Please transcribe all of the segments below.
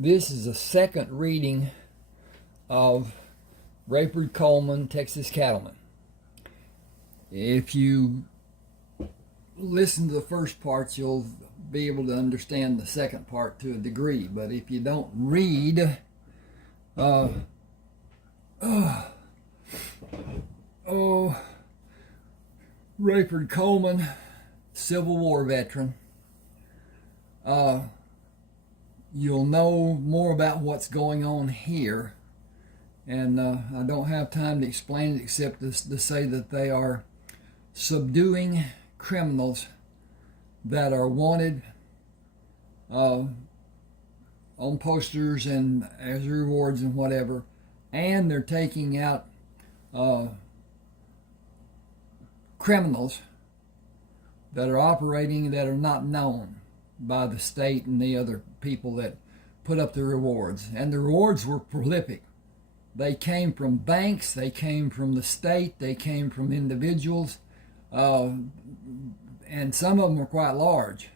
This is a second reading of Rayford, Coleman, Texas Cattleman. If you listen to the first parts, you'll be able to understand the second part to a degree. But if you don't read, Rayford Coleman, Civil War veteran, you'll know more about what's going on here. And I don't have time to explain it except to say that they are subduing criminals that are wanted on posters and as rewards and whatever. And they're taking out criminals that are operating that are not known by the state and the other people that put up the rewards. And the rewards were prolific. They came from banks, they came from the state, they came from individuals, and some of them were quite large.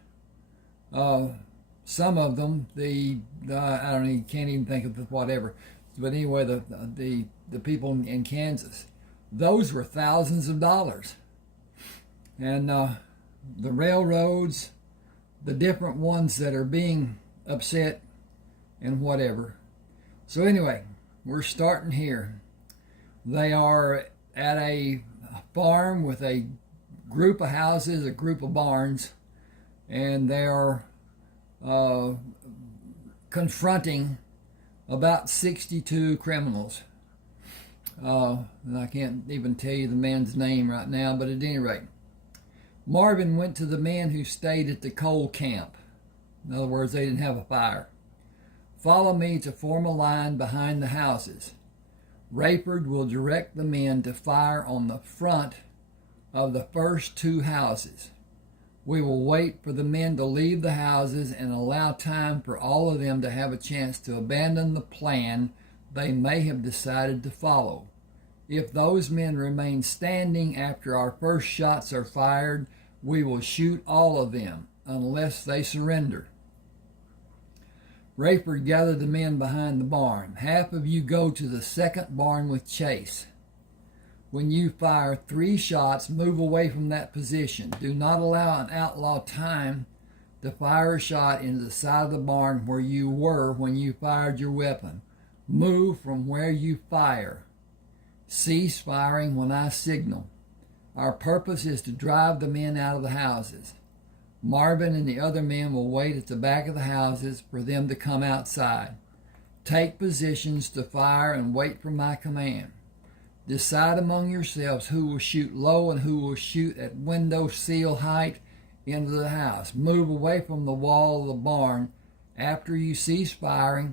Some of them, can't even think of whatever. But anyway, the people in Kansas, those were thousands of dollars. And the railroads, the different ones that are being upset and whatever. So anyway, we're starting here. They are at a farm with a group of houses, a group of barns, and they are confronting about 62 criminals. And I can't even tell you the man's name right now, but at any rate, Marvin went to the men who stayed at the coal camp. In other words, they didn't have a fire. Follow me to form a line behind the houses. Rayford will direct the men to fire on the front of the first two houses. We will wait for the men to leave the houses and allow time for all of them to have a chance to abandon the plan they may have decided to follow. If those men remain standing after our first shots are fired, we will shoot all of them unless they surrender. Rayford gathered the men behind the barn. Half of you go to the second barn with Chase. When you fire 3 shots, move away from that position. Do not allow an outlaw time to fire a shot into the side of the barn where you were when you fired your weapon. Move from where you fire. Cease firing when I signal. Our purpose is to drive the men out of the houses. Marvin and the other men will wait at the back of the houses for them to come outside. Take positions to fire and wait for my command. Decide among yourselves who will shoot low and who will shoot at window sill height into the house. Move away from the wall of the barn after you cease firing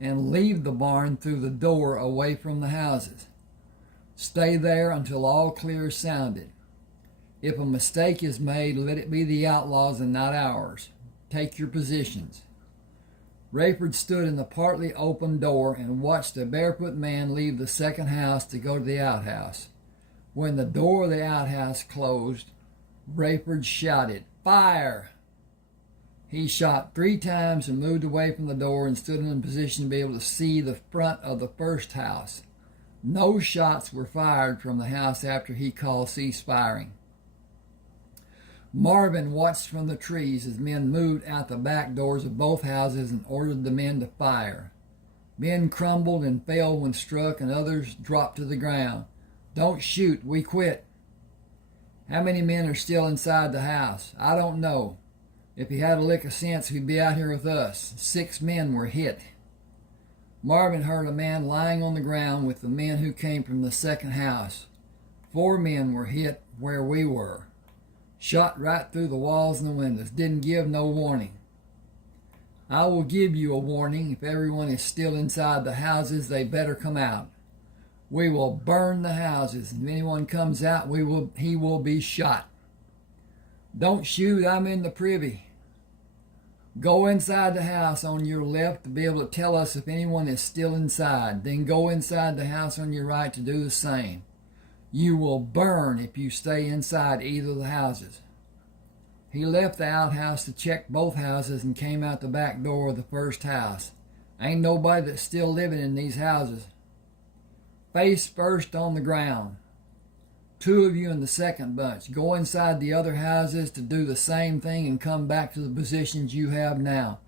and leave the barn through the door away from the houses. Stay there until all clear is sounded. If a mistake is made, let it be the outlaws and not ours. Take your positions. Rayford stood in the partly open door and watched a barefoot man leave the second house to go to the outhouse. When the door of the outhouse closed, Rayford shouted, "Fire!" He shot 3 times and moved away from the door and stood in a position to be able to see the front of the first house. No shots were fired from the house after he called cease firing. Marvin watched from the trees as men moved out the back doors of both houses and ordered the men to fire. Men crumbled and fell when struck, and others dropped to the ground. "Don't shoot, we quit." "How many men are still inside the house?" "I don't know. If he had a lick of sense, he'd be out here with us." 6 men were hit. Marvin heard a man lying on the ground with the men who came from the second house. 4 men were hit where we were. Shot right through the walls and the windows. Didn't give no warning. "I will give you a warning. If everyone is still inside the houses, they better come out. We will burn the houses. If anyone comes out, he will be shot." "Don't shoot, I'm in the privy." "Go inside the house on your left to be able to tell us if anyone is still inside. Then go inside the house on your right to do the same. You will burn if you stay inside either of the houses." He left the outhouse to check both houses and came out the back door of the first house. Ain't nobody that's still living in these houses. Face first on the ground. 2 of you in the second bunch. Go inside the other houses to do the same thing and come back to the positions you have now.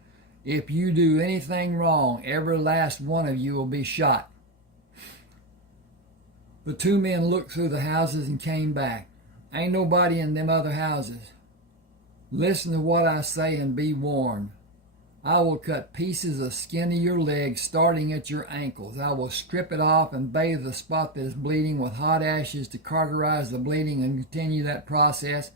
If you do anything wrong, every last one of you will be shot. The 2 men looked through the houses and came back. Ain't nobody in them other houses. Listen to what I say and be warned. I will cut pieces of skin of your legs starting at your ankles. I will strip it off and bathe the spot that is bleeding with hot ashes to cauterize the bleeding and continue that process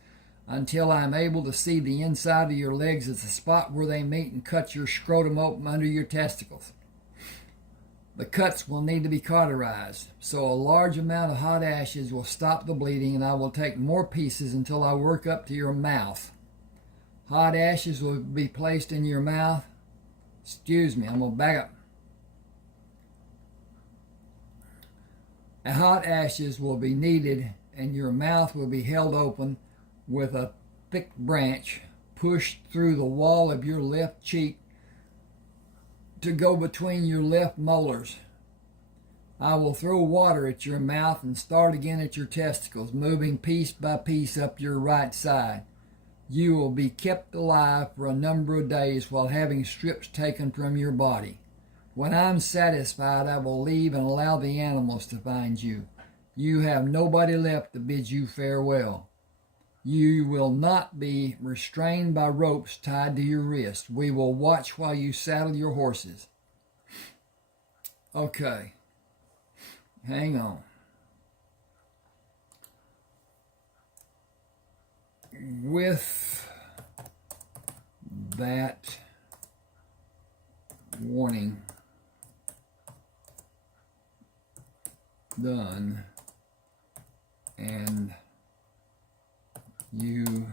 until I am able to see the inside of your legs as the spot where they meet and cut your scrotum open under your testicles. The cuts will need to be cauterized, so a large amount of hot ashes will stop the bleeding, and I will take more pieces until I work up to your mouth. Hot ashes will be placed in your mouth. Excuse me, I'm going to back up. Hot ashes will be needed, and your mouth will be held open with a thick branch pushed through the wall of your left cheek to go between your left molars. I will throw water at your mouth and start again at your testicles, moving piece by piece up your right side. You will be kept alive for a number of days while having strips taken from your body. When I'm satisfied, I will leave and allow the animals to find you. You have nobody left to bid you farewell. You will not be restrained by ropes tied to your wrists. We will watch while you saddle your horses. Okay. Hang on. With that warning done, and you,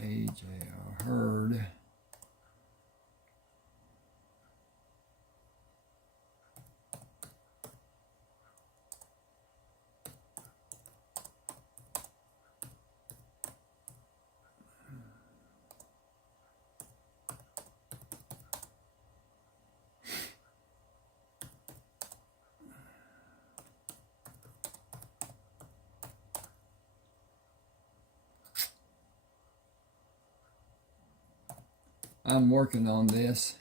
AJ, are heard, I'm working on this.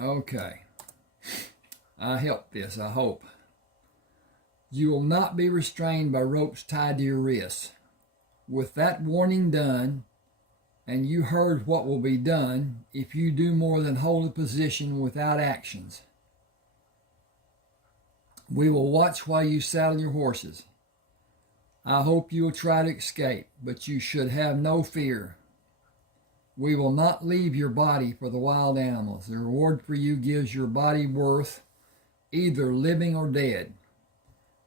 Okay. I helped this, I hope. You will not be restrained by ropes tied to your wrists. With that warning done, and you heard what will be done if you do more than hold a position without actions. We will watch while you saddle your horses. I hope you will try to escape, but you should have no fear. We will not leave your body for the wild animals. The reward for you gives your body worth, either living or dead.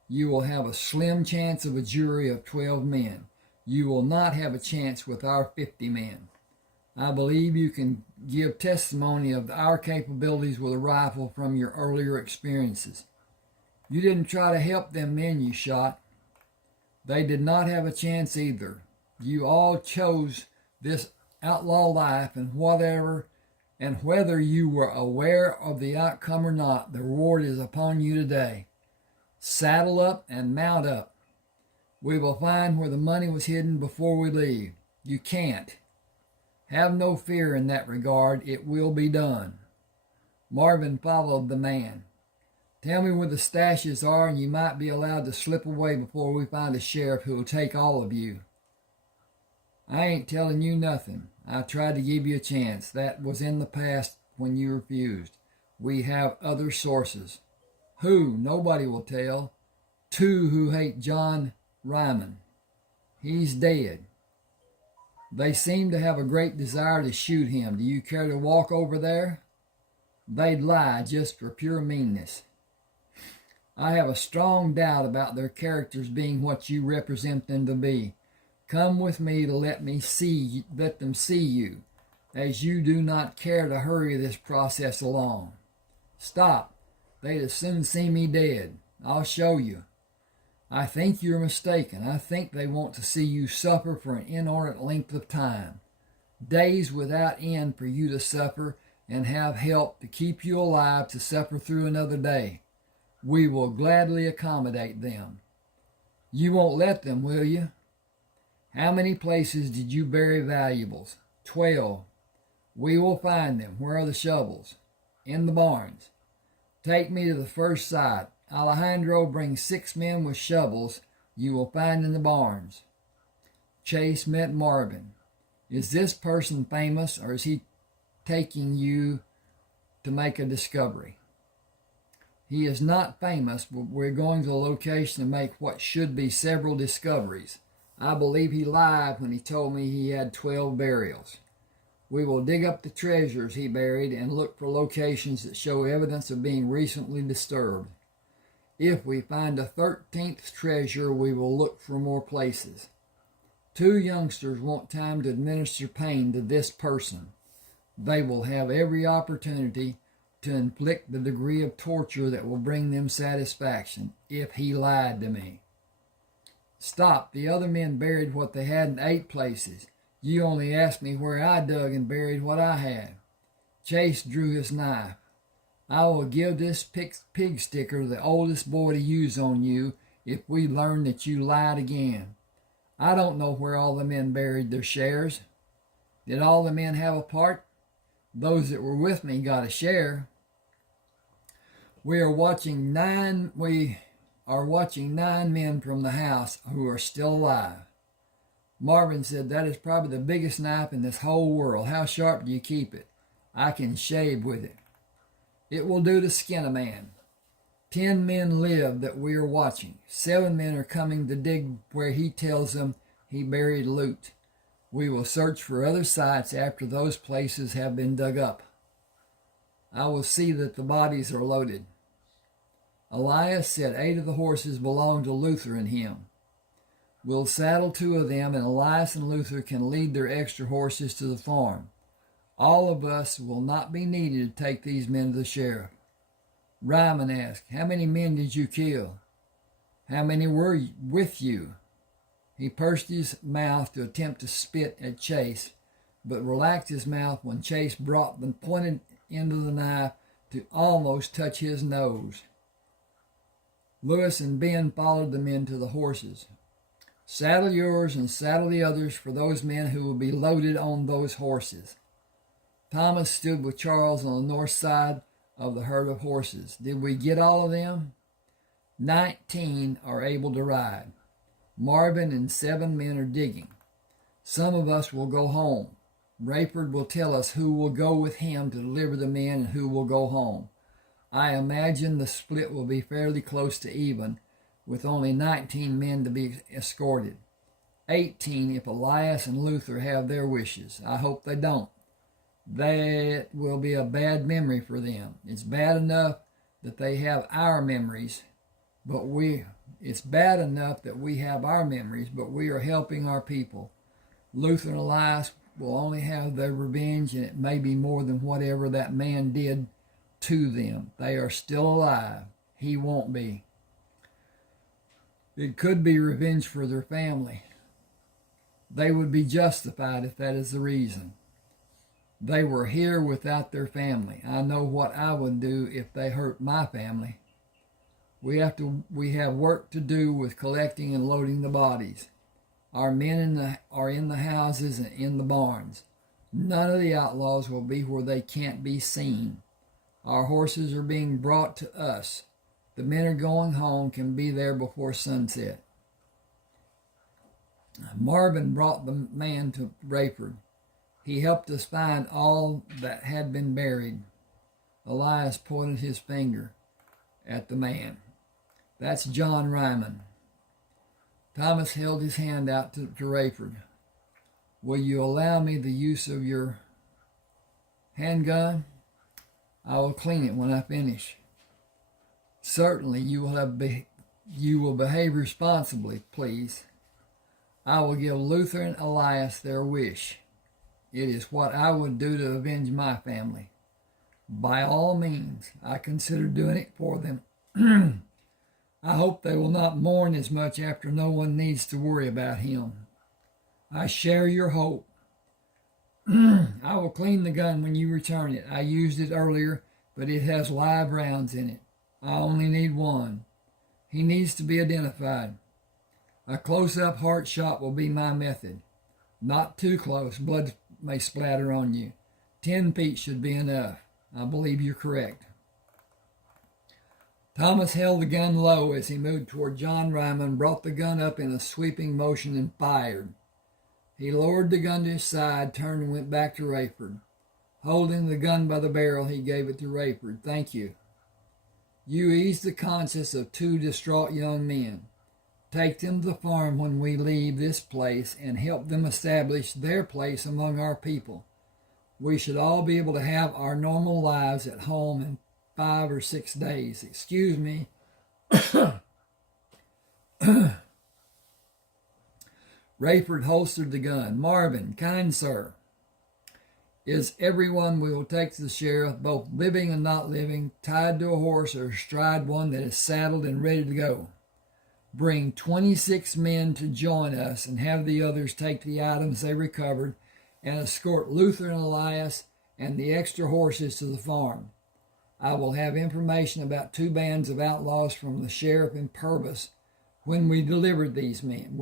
You will have a slim chance of a jury of 12 men. You will not have a chance with our 50 men. I believe you can give testimony of our capabilities with a rifle from your earlier experiences. You didn't try to help them men you shot. They did not have a chance either. You all chose this outlaw life, and whether you were aware of the outcome or not, the reward is upon you today. Saddle up and mount up. We will find where the money was hidden before we leave. You can't. Have no fear in that regard. It will be done. Marvin followed the man. Tell me where the stashes are, and you might be allowed to slip away before we find a sheriff who will take all of you. I ain't telling you nothing. I tried to give you a chance. That was in the past when you refused. We have other sources. Who? Nobody will tell. 2 who hate John Ryman. He's dead. They seem to have a great desire to shoot him. Do you care to walk over there? They'd lie just for pure meanness. I have a strong doubt about their characters being what you represent them to be. Come with me to let them see you. as you do not care to hurry this process along. Stop. They'd as soon see me dead. I'll show you. I think you're mistaken. I think they want to see you suffer for an inordinate length of time. Days without end for you to suffer and have help to keep you alive to suffer through another day. We will gladly accommodate them. You won't let them, will you? How many places did you bury valuables? 12. We will find them. Where are the shovels? In the barns. Take me to the first site. Alejandro brings 6 men with shovels you will find in the barns. Chase met Marvin. Is this person famous, or is he taking you to make a discovery? He is not famous, but we're going to the location to make what should be several discoveries. I believe he lied when he told me he had 12 burials. We will dig up the treasures he buried and look for locations that show evidence of being recently disturbed. If we find a 13th treasure, we will look for more places. 2 youngsters want time to administer pain to this person. They will have every opportunity to inflict the degree of torture that will bring them satisfaction if he lied to me. Stop. The other men buried what they had in 8 places. You only asked me where I dug and buried what I had. Chase drew his knife. I will give this pig sticker the oldest boy to use on you if we learn that you lied again. I don't know where all the men buried their shares. Did all the men have a part? Those that were with me got a share. We are watching 9 men from the house who are still alive. Marvin said, that is probably the biggest knife in this whole world. How sharp do you keep it? I can shave with it. It will do to skin a man. 10 men live that we are watching. 7 men are coming to dig where he tells them he buried loot. We will search for other sites after those places have been dug up. I will see that the bodies are loaded. Elias said 8 of the horses belong to Luther and him. We'll saddle 2 of them, and Elias and Luther can lead their extra horses to the farm. All of us will not be needed to take these men to the sheriff. Ryman asked, how many men did you kill? How many were with you? He pursed his mouth to attempt to spit at Chase, but relaxed his mouth when Chase brought the pointed end of the knife to almost touch his nose. Lewis and Ben followed the men to the horses. Saddle yours and saddle the others for those men who will be loaded on those horses. Thomas stood with Charles on the north side of the herd of horses. Did we get all of them? 19 are able to ride. Marvin and 7 men are digging. Some of us will go home. Rayford will tell us who will go with him to deliver the men and who will go home. I imagine the split will be fairly close to even, with only 19 men to be escorted. 18 if Elias and Luther have their wishes. I hope they don't. That will be a bad memory for them. It's bad enough that they have our memories, but it's bad enough that we have our memories, but we are helping our people. Luther and Elias will only have their revenge, and it may be more than whatever that man did to them. They are still alive. He won't be. It could be revenge for their family. They would be justified if that is the reason. They were here without their family. I know what I would do if they hurt my family. We have work to do with collecting and loading the bodies. Our men are in the houses and in the barns. None of the outlaws will be where they can't be seen. Our horses are being brought to us. The men are going home, can be there before sunset. Marvin brought the man to Rayford. He helped us find all that had been buried. Elias pointed his finger at the man. That's John Ryman. Thomas held his hand out to Rayford. Will you allow me the use of your handgun? I will clean it when I finish. Certainly, you will behave responsibly, please. I will give Luther and Elias their wish. It is what I would do to avenge my family. By all means, I consider doing it for them. I hope they will not mourn as much after no one needs to worry about him. I share your hope. I will clean the gun when you return it. I used it earlier, but it has live rounds in it. I only need one. He needs to be identified. A close-up heart shot will be my method. Not too close. Blood may splatter on you. 10 feet should be enough. I believe you're correct. Thomas held the gun low as he moved toward John Ryman, brought the gun up in a sweeping motion, and fired. He lowered the gun to his side, turned and went back to Rayford. Holding the gun by the barrel, he gave it to Rayford. Thank you. You ease the conscience of 2 distraught young men. Take them to the farm when we leave this place and help them establish their place among our people. We should all be able to have our normal lives at home in 5 or 6 days. Excuse me. Rayford holstered the gun. Marvin, kind sir, is everyone we will take to the sheriff, both living and not living, tied to a horse or astride one that is saddled and ready to go. Bring 26 men to join us and have the others take the items they recovered and escort Luther and Elias and the extra horses to the farm. I will have information about 2 bands of outlaws from the sheriff in Purvis when we deliver these men.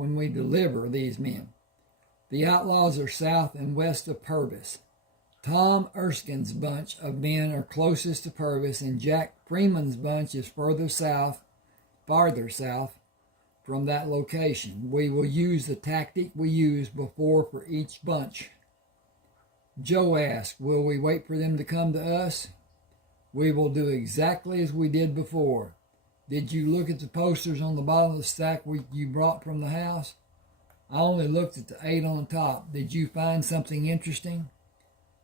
The outlaws are south and west of Purvis. Tom Erskine's bunch of men are closest to Purvis, and Jack Freeman's bunch is farther south from that location. We will use the tactic we used before for each bunch. Joe asked, will we wait for them to come to us? We will do exactly as we did before. Did you look at the posters on the bottom of the stack you brought from the house? I only looked at the 8 on the top. Did you find something interesting?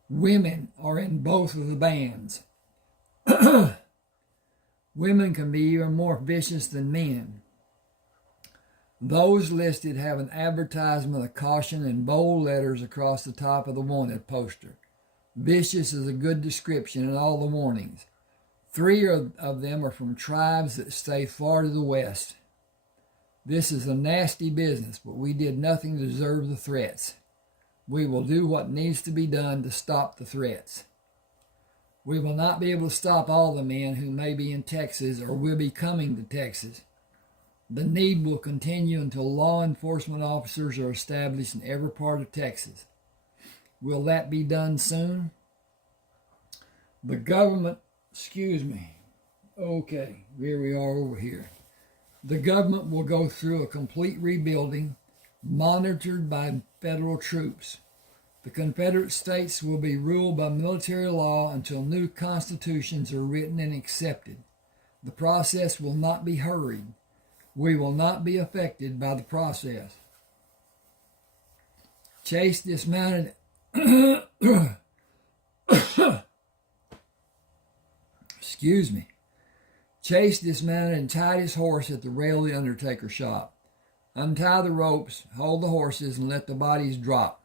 Women are in both of the bands. Women can be even more vicious than men. Those listed have an advertisement of caution in bold letters across the top of the wanted poster. Vicious is a good description in all the warnings. 3 of them are from tribes that stay far to the west. This is a nasty business, but we did nothing to deserve the threats. We will do what needs to be done to stop the threats. We will not be able to stop all the men who may be in Texas or will be coming to Texas. The need will continue until law enforcement officers are established in every part of Texas. Will that be done soon? The government, Okay, here we are over here. The government will go through a complete rebuilding, monitored by federal troops. The Confederate States will be ruled by military law until new constitutions are written and accepted. The process will not be hurried. We will not be affected by the process. Chase dismounted. Chase dismounted and tied his horse at the rail of the undertaker shop. Untie the ropes, hold the horses, and let the bodies drop.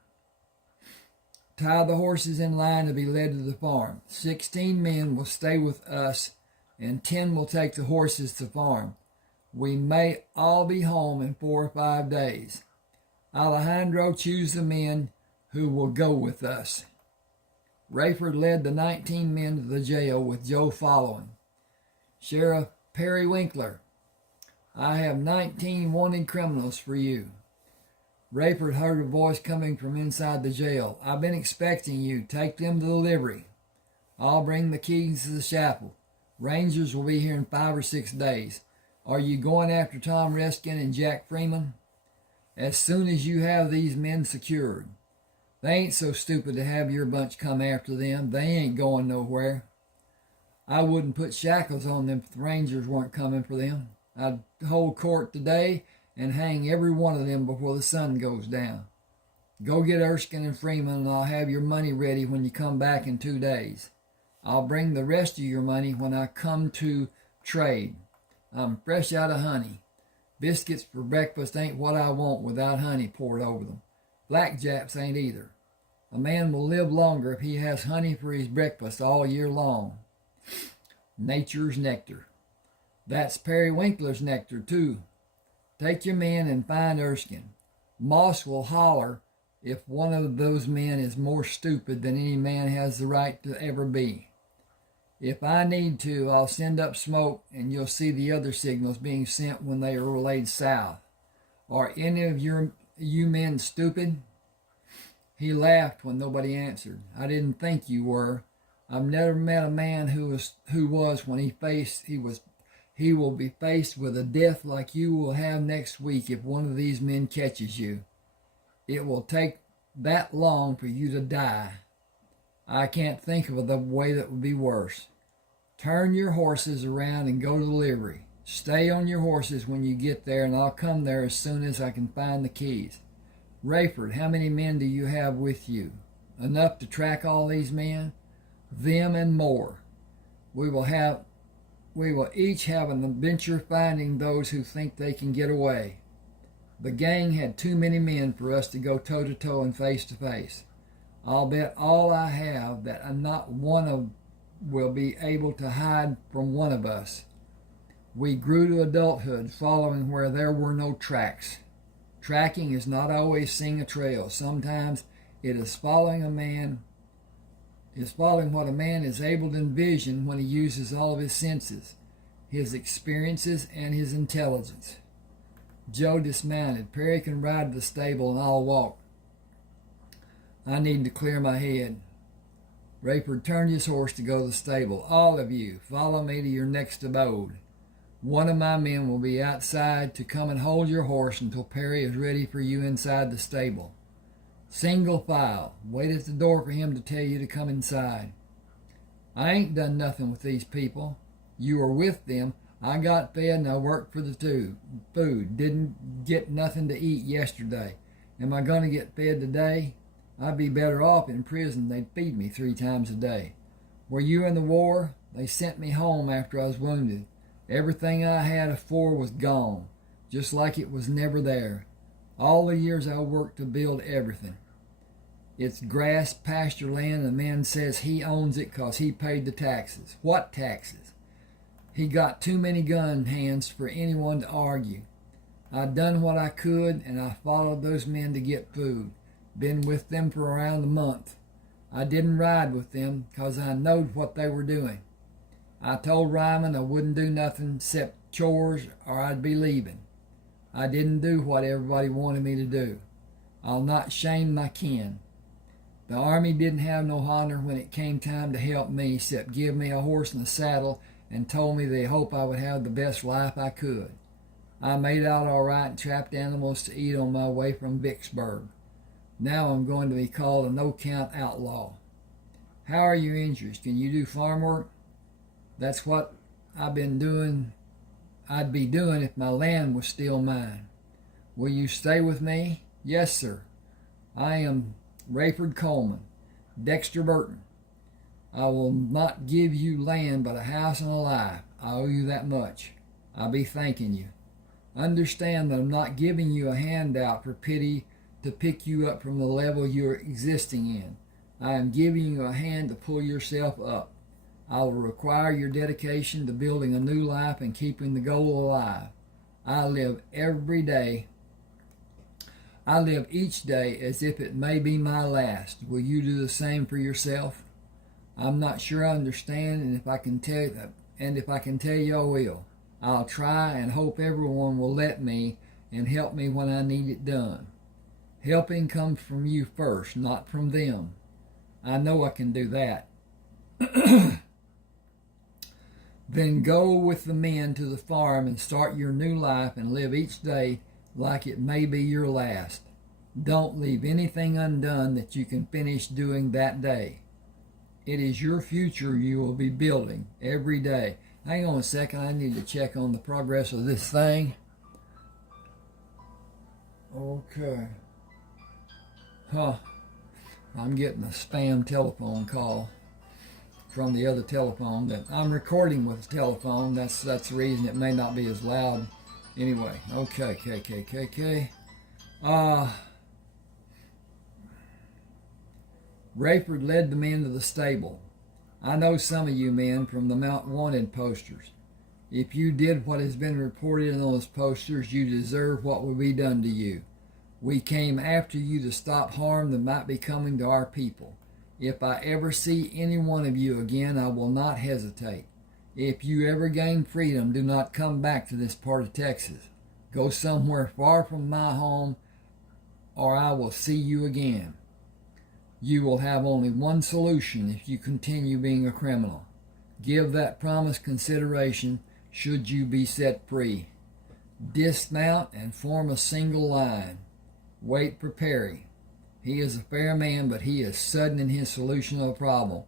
Tie the horses in line to be led to the farm. 16 men will stay with us, and 10 will take the horses to the farm. We may all be home in 4 or 5 days. Alejandro, choose the men who will go with us. Rayford led the 19 men to the jail, with Joe following. Sheriff Periwinkler, I have 19 wanted criminals for you. Rayford heard a voice coming from inside the jail. I've been expecting you. Take them to the livery. I'll bring the keys to the chapel. Rangers will be here in 5 or 6 days. Are you going after Tom Reskin and Jack Freeman? As soon as you have these men secured. They ain't so stupid to have your bunch come after them. They ain't going nowhere. I wouldn't put shackles on them if the Rangers weren't coming for them. I'd hold court today and hang every one of them before the sun goes down. Go get Erskine and Freeman, and I'll have your money ready when you come back in 2 days. I'll bring the rest of your money when I come to trade. I'm fresh out of honey. Biscuits for breakfast ain't what I want without honey poured over them. Blackjacks ain't either. A man will live longer if he has honey for his breakfast all year long. Nature's nectar. That's periwinkler's nectar, too. Take your men and find Erskine. Moss will holler if one of those men is more stupid than any man has the right to ever be. If I need to, I'll send up smoke and you'll see the other signals being sent when they are relayed south. Are any of you men stupid? He laughed when nobody answered. I didn't think you were. I've never met a man who was when he will be faced with a death like you will have next week if one of these men catches you. It will take that long for you to die. I can't think of a way that would be worse. Turn your horses around and go to the livery. Stay on your horses when you get there, and I'll come there as soon as I can find the keys. Rayford, how many men do you have with you? Enough to track all these men? Them and more. We will each have an adventure finding those who think they can get away. The gang had too many men for us to go toe-to-toe and face-to-face. I'll bet all I have that not one will be able to hide from one of us. We grew to adulthood following where there were no tracks. Tracking is not always seeing a trail. Sometimes it is following what a man is able to envision when he uses all of his senses, his experiences, and his intelligence. Joe dismounted. Perry can ride to the stable and I'll walk. I need to clear my head. Rayford turned his horse to go to the stable. All of you, follow me to your next abode. One of my men will be outside to come and hold your horse until Perry is ready for you inside the stable. Single file. Wait at the door for him to tell you to come inside. I ain't done nothing with these people. You were with them. I got fed and I worked for the food. Didn't get nothing to eat yesterday. Am I going to get fed today? I'd be better off in prison. They'd feed me 3 times a day. Were you in the war? They sent me home after I was wounded. Everything I had afore was gone, just like it was never there. All the years I worked to build everything. It's grass, pasture land, and the man says he owns it because he paid the taxes. What taxes? He got too many gun hands for anyone to argue. I done what I could, and I followed those men to get food. Been with them for around a month. I didn't ride with them because I knowed what they were doing. I told Ryman I wouldn't do nothing except chores or I'd be leaving. I didn't do what everybody wanted me to do. I'll not shame my kin. The army didn't have no honor when it came time to help me except give me a horse and a saddle and told me they hoped I would have the best life I could. I made out all right and trapped animals to eat on my way from Vicksburg. Now I'm going to be called a no-count outlaw. How are your injuries? Can you do farm work? That's what I'd be doing if my land was still mine. Will you stay with me? Yes, sir. I am Rayford Coleman, Dexter Burton. I will not give you land but a house and a life. I owe you that much. I'll be thanking you. Understand that I'm not giving you a handout for pity to pick you up from the level you're existing in. I am giving you a hand to pull yourself up. I will require your dedication to building a new life and keeping the goal alive. I live each day as if it may be my last. Will you do the same for yourself? I'm not sure I understand, and if I can tell you, I will. I'll try and hope everyone will let me and help me when I need it done. Helping comes from you first, not from them. I know I can do that. Then go with the men to the farm and start your new life and live each day like it may be your last. Don't leave anything undone that you can finish doing that day. It is your future you will be building every day. Hang on a second, I need to check on the progress of this thing. Okay. I'm getting a spam telephone call from the other telephone that I'm recording with the telephone. That's the reason it may not be as loud. Anyway, okay. Rayford led the men to the stable. I know some of you men from the Mount Wanted posters. If you did what has been reported in those posters, you deserve what will be done to you. We came after you to stop harm that might be coming to our people. If I ever see any one of you again, I will not hesitate. If you ever gain freedom, do not come back to this part of Texas. Go somewhere far from my home, or I will see you again. You will have only one solution if you continue being a criminal. Give that promise consideration should you be set free. Dismount and form a single line. Wait for Perry. He is a fair man, but he is sudden in his solution of a problem.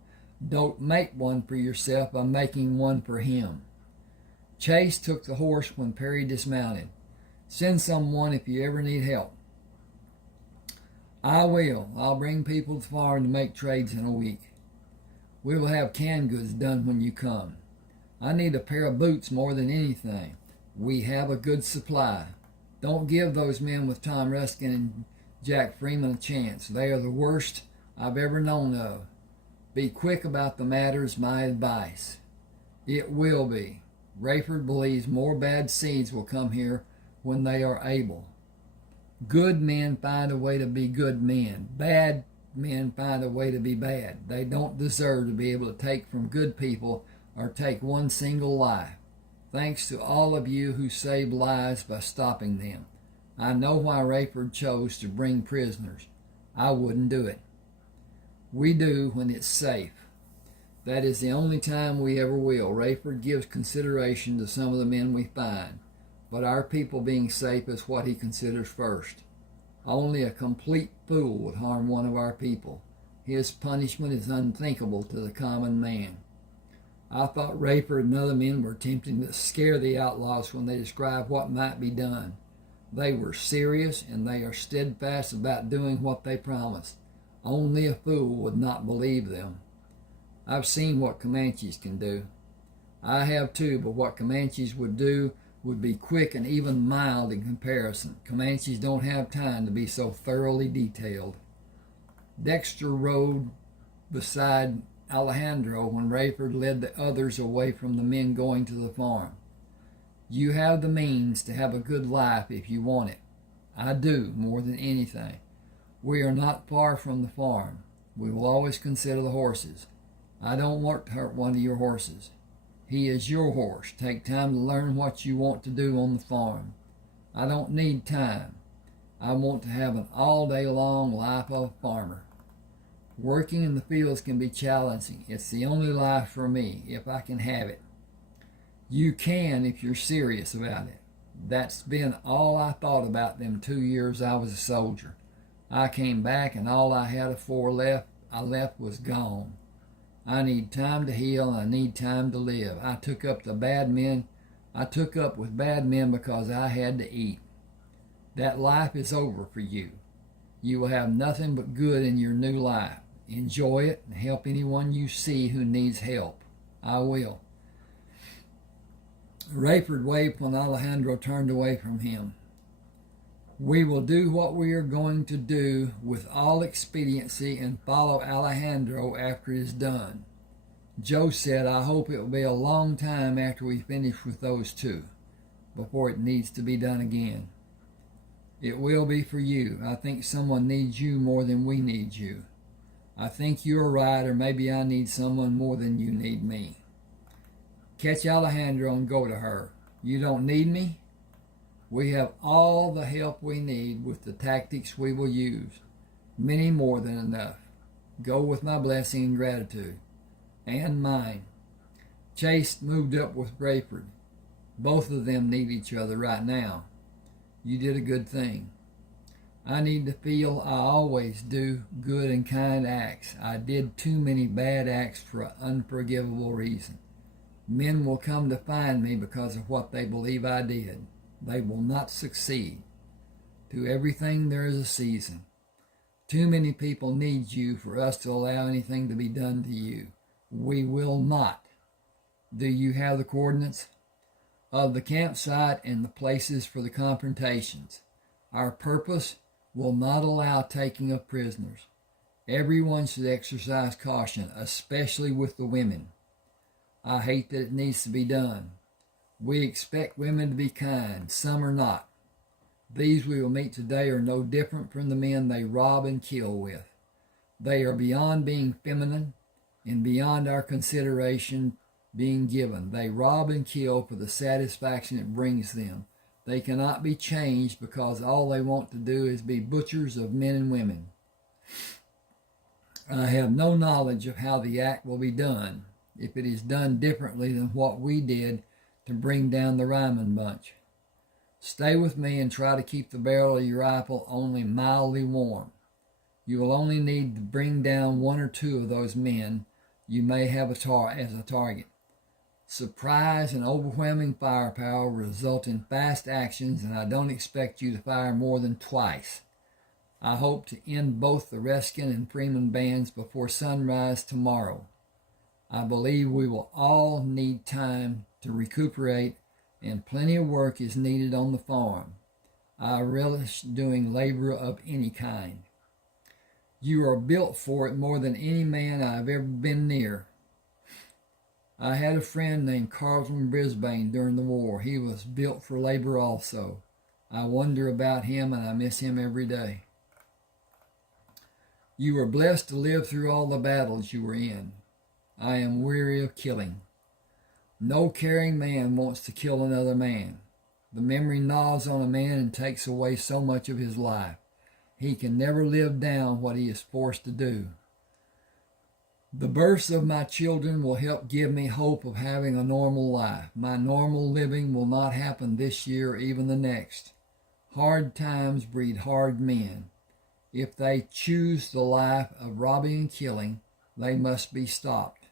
Don't make one for yourself by making one for him. Chase took the horse when Perry dismounted. Send someone if you ever need help. I will. I'll bring people to the farm to make trades in a week. We will have canned goods done when you come. I need a pair of boots more than anything. We have a good supply. Don't give those men with Tom Ruskin and Jack Freeman a chance. They are the worst I've ever known of. Be quick about the matter is my advice. It will be. Rayford believes more bad seeds will come here when they are able. Good men find a way to be good men. Bad men find a way to be bad. They don't deserve to be able to take from good people or take one single life. Thanks to all of you who saved lives by stopping them. I know why Rayford chose to bring prisoners. I wouldn't do it. We do when it's safe. That is the only time we ever will. Rayford gives consideration to some of the men we find, but our people being safe is what he considers first. Only a complete fool would harm one of our people. His punishment is unthinkable to the common man. I thought Rayford and other men were attempting to scare the outlaws when they described what might be done. They were serious, and they are steadfast about doing what they promised. Only a fool would not believe them. I've seen what Comanches can do. I have too, but what Comanches would do would be quick and even mild in comparison. Comanches don't have time to be so thoroughly detailed. Dexter rode beside Alejandro when Rayford led the others away from the men going to the farm. You have the means to have a good life if you want it. I do, more than anything. We are not far from the farm. We will always consider the horses. I don't want to hurt one of your horses. He is your horse. Take time to learn what you want to do on the farm. I don't need time. I want to have an all-day long life of a farmer. Working in the fields can be challenging. It's the only life for me, if I can have it. You can if you're serious about it. That's been all I thought about them 2 years I was a soldier. I came back and all I had I left was gone. I need time to heal and I need time to live. I took up with bad men because I had to eat. That life is over for you. You will have nothing but good in your new life. Enjoy it and help anyone you see who needs help. I will. Rayford waved when Alejandro turned away from him. We will do what we are going to do with all expediency and follow Alejandro after it is done. Joe said, I hope it will be a long time after we finish with those two, before it needs to be done again. It will be for you. I think someone needs you more than we need you. I think you're right, or maybe I need someone more than you need me. Catch Alejandro and go to her. You don't need me? We have all the help we need with the tactics we will use. Many more than enough. Go with my blessing and gratitude. And mine. Chase moved up with Rayford. Both of them need each other right now. You did a good thing. I need to feel I always do good and kind acts. I did too many bad acts for an unforgivable reason. Men will come to find me because of what they believe I did. They will not succeed. To everything there is a season. Too many people need you for us to allow anything to be done to you. We will not. Do you have the coordinates of the campsite and the places for the confrontations? Our purpose will not allow taking of prisoners. Everyone should exercise caution, especially with the women. I hate that it needs to be done. We expect women to be kind. Some are not. These we will meet today are no different from the men they rob and kill with. They are beyond being feminine and beyond our consideration being given. They rob and kill for the satisfaction it brings them. They cannot be changed because all they want to do is be butchers of men and women. I have no knowledge of how the act will be done, if it is done differently than what we did to bring down the Ryman bunch. Stay with me and try to keep the barrel of your rifle only mildly warm. You will only need to bring down one or two of those men you may have as a target. Surprise and overwhelming firepower result in fast actions, and I don't expect you to fire more than twice. I hope to end both the Reskin and Freeman bands before sunrise tomorrow. I believe we will all need time to recuperate, and plenty of work is needed on the farm. I relish doing labor of any kind. You are built for it more than any man I have ever been near. I had a friend named Carlton Brisbane during the war. He was built for labor also. I wonder about him, and I miss him every day. You were blessed to live through all the battles you were in. I am weary of killing. No caring man wants to kill another man. The memory gnaws on a man and takes away so much of his life. He can never live down what he is forced to do. The births of my children will help give me hope of having a normal life. My normal living will not happen this year or even the next. Hard times breed hard men. If they choose the life of robbing and killing, they must be stopped.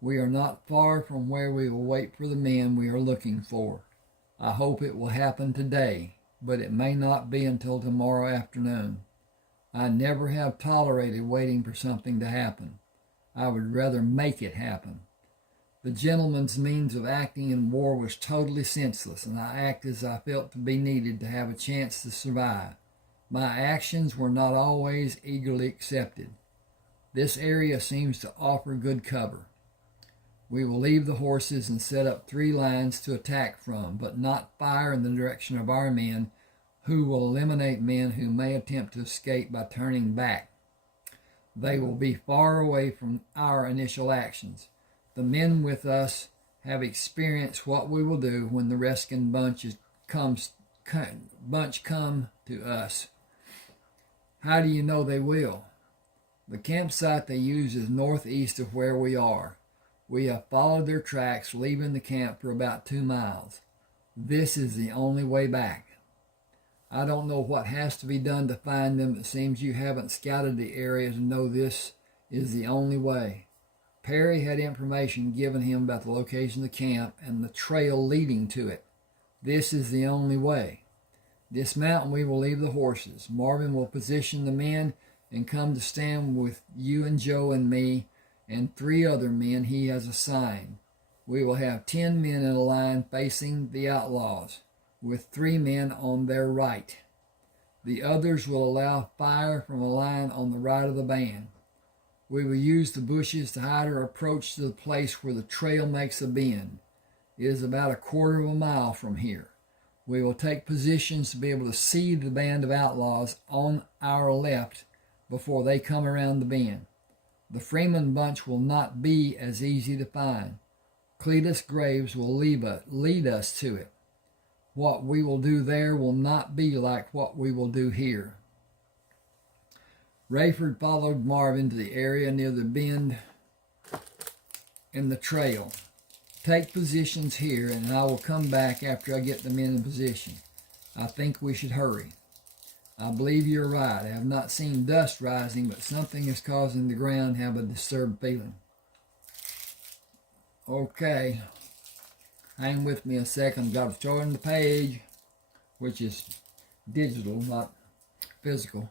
We are not far from where we will wait for the men we are looking for. I hope it will happen today, but it may not be until tomorrow afternoon. I never have tolerated waiting for something to happen. I would rather make it happen. The gentleman's means of acting in war was totally senseless, and I acted as I felt to be needed to have a chance to survive. My actions were not always eagerly accepted. This area seems to offer good cover. We will leave the horses and set up 3 lines to attack from, but not fire in the direction of our men, who will eliminate men who may attempt to escape by turning back. They will be far away from our initial actions. The men with us have experienced what we will do when the Reskin bunch come to us. How do you know they will? The campsite they use is northeast of where we are. We have followed their tracks, leaving the camp for about 2 miles. This is the only way back. I don't know what has to be done to find them. It seems you haven't scouted the area to know this is the only way. Perry had information given him about the location of the camp and the trail leading to it. This is the only way. Dismount and we will leave the horses. Marvin will position the men and come to stand with you and Joe and me and 3 other men he has assigned. We will have 10 men in a line facing the outlaws, with 3 men on their right. The others will allow fire from a line on the right of the band. We will use the bushes to hide our approach to the place where the trail makes a bend. It is about a quarter of a mile from here. We will take positions to be able to see the band of outlaws on our left before they come around the bend. The Freeman bunch will not be as easy to find. Cletus Graves will lead us to it. What we will do there will not be like what we will do here. Rayford followed Marvin to the area near the bend in the trail. Take positions here, and I will come back after I get the men in position. I think we should hurry. I believe you're right. I have not seen dust rising, but something is causing the ground to have a disturbed feeling. Okay. Hang with me a second. Got to turn the page, which is digital, not physical.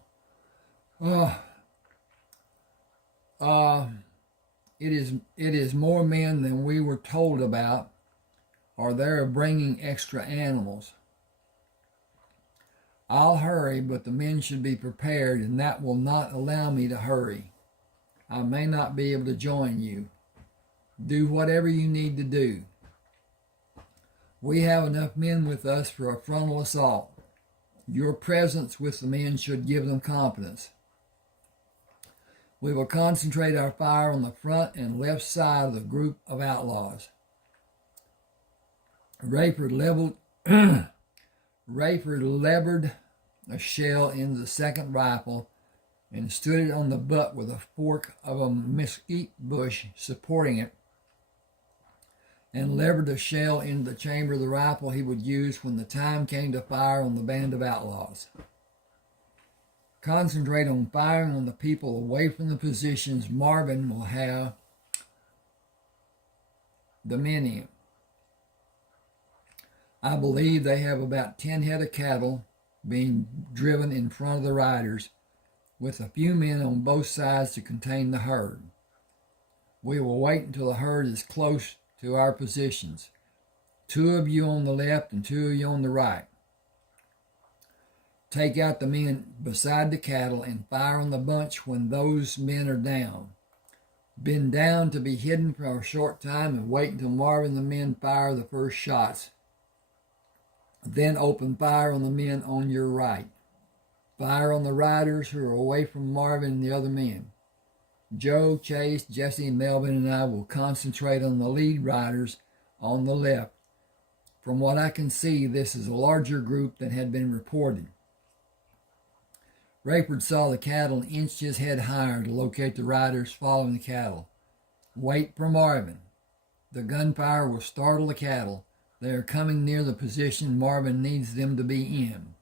It is more men than we were told about, or they're bringing extra animals. I'll hurry, but the men should be prepared, and that will not allow me to hurry. I may not be able to join you. Do whatever you need to do. We have enough men with us for a frontal assault. Your presence with the men should give them confidence. We will concentrate our fire on the front and left side of the group of outlaws. Rayford levered a shell into the second rifle and stood it on the butt with a fork of a mesquite bush supporting it, and levered a shell into the chamber of the rifle he would use when the time came to fire on the band of outlaws. Concentrate on firing on the people away from the positions Marvin will have the men in. I believe they have about 10 head of cattle being driven in front of the riders, with a few men on both sides to contain the herd. We will wait until the herd is close to our positions. 2 of you on the left and 2 of you on the right. Take out the men beside the cattle and fire on the bunch when those men are down. Bend down to be hidden for a short time and wait until Marvin and the men fire the first shots. Then open fire on the men on your right. Fire on the riders who are away from Marvin and the other men. Joe, Chase, Jesse, Melvin, and I will concentrate on the lead riders on the left. From what I can see, this is a larger group than had been reported. Rayford saw the cattle and inched his head higher to locate the riders following the cattle. Wait for Marvin. The gunfire will startle the cattle. They are coming near the position Marvin needs them to be in.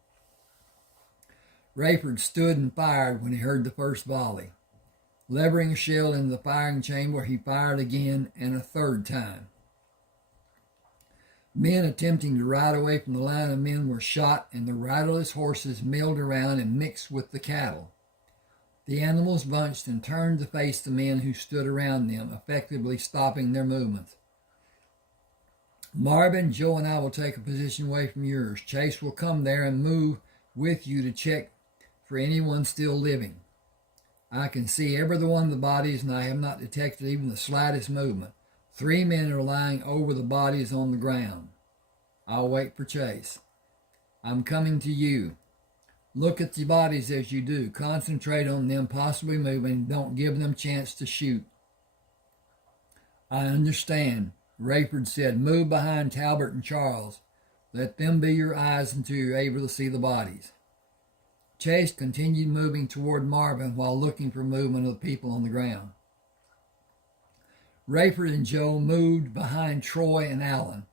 Rayford stood and fired when he heard the first volley. Levering a shell into the firing chamber, he fired again and a third time. Men attempting to ride away from the line of men were shot, and the riderless horses milled around and mixed with the cattle. The animals bunched and turned to face the men who stood around them, effectively stopping their movements. Marvin, Joe, and I will take a position away from yours. Chase will come there and move with you to check for anyone still living. I can see every one of the bodies, and I have not detected even the slightest movement. 3 men are lying over the bodies on the ground. I'll wait for Chase. I'm coming to you. Look at the bodies as you do. Concentrate on them possibly moving. Don't give them a chance to shoot. I understand. Rayford said, move behind Talbot and Charles. Let them be your eyes until you're able to see the bodies. Chase continued moving toward Marvin while looking for movement of the people on the ground. Rayford and Joe moved behind Troy and Allen.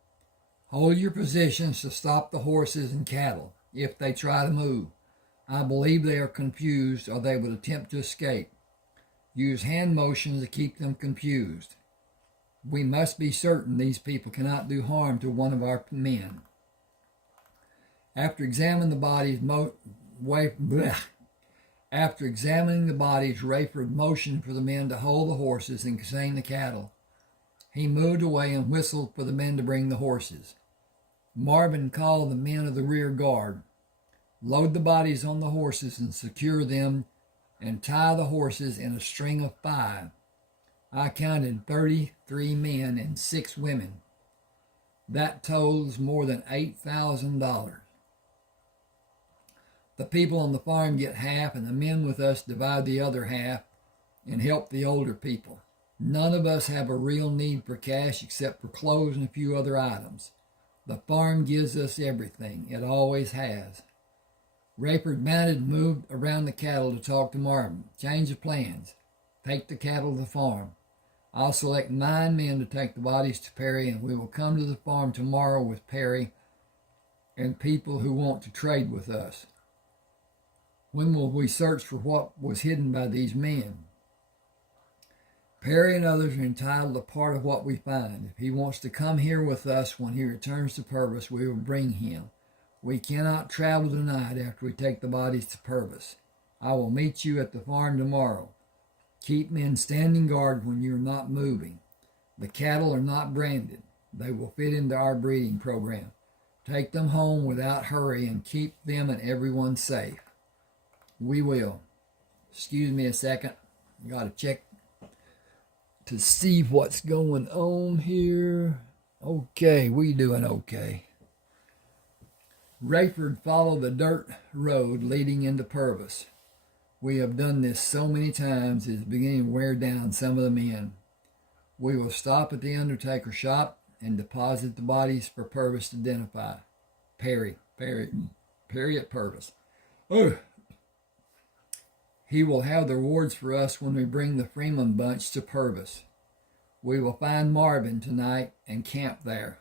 Hold your positions to stop the horses and cattle if they try to move. I believe they are confused or they would attempt to escape. Use hand motions to keep them confused. We must be certain these people cannot do harm to one of our men. After examining the bodies, Rayford motioned for the men to hold the horses and contain the cattle. He moved away and whistled for the men to bring the horses. Marvin called the men of the rear guard. Load the bodies on the horses and secure them, and tie the horses in a string of 5. I counted 33 men and 6 women. That totals more than $8,000. The people on the farm get half, and the men with us divide the other half and help the older people. None of us have a real need for cash except for clothes and a few other items. The farm gives us everything. It always has. Rayford mounted and moved around the cattle to talk to Marvin. Change of plans. Take the cattle to the farm. I'll select 9 men to take the bodies to Perry, and we will come to the farm tomorrow with Perry and people who want to trade with us. When will we search for what was hidden by these men? Perry and others are entitled to part of what we find. If he wants to come here with us when he returns to Purvis, we will bring him. We cannot travel tonight after we take the bodies to Purvis. I will meet you at the farm tomorrow. Keep men standing guard when you're not moving. The cattle are not branded. They will fit into our breeding program. Take them home without hurry and keep them and everyone safe. We will. Excuse me a second. Got to check to see what's going on here. Okay, we doing okay. Rayford followed the dirt road leading into Purvis. We have done this so many times it is beginning to wear down some of the men. We will stop at the undertaker shop and deposit the bodies for Purvis to identify. Perry at Purvis. Oh. He will have the rewards for us when we bring the Freeman bunch to Purvis. We will find Marvin tonight and camp there.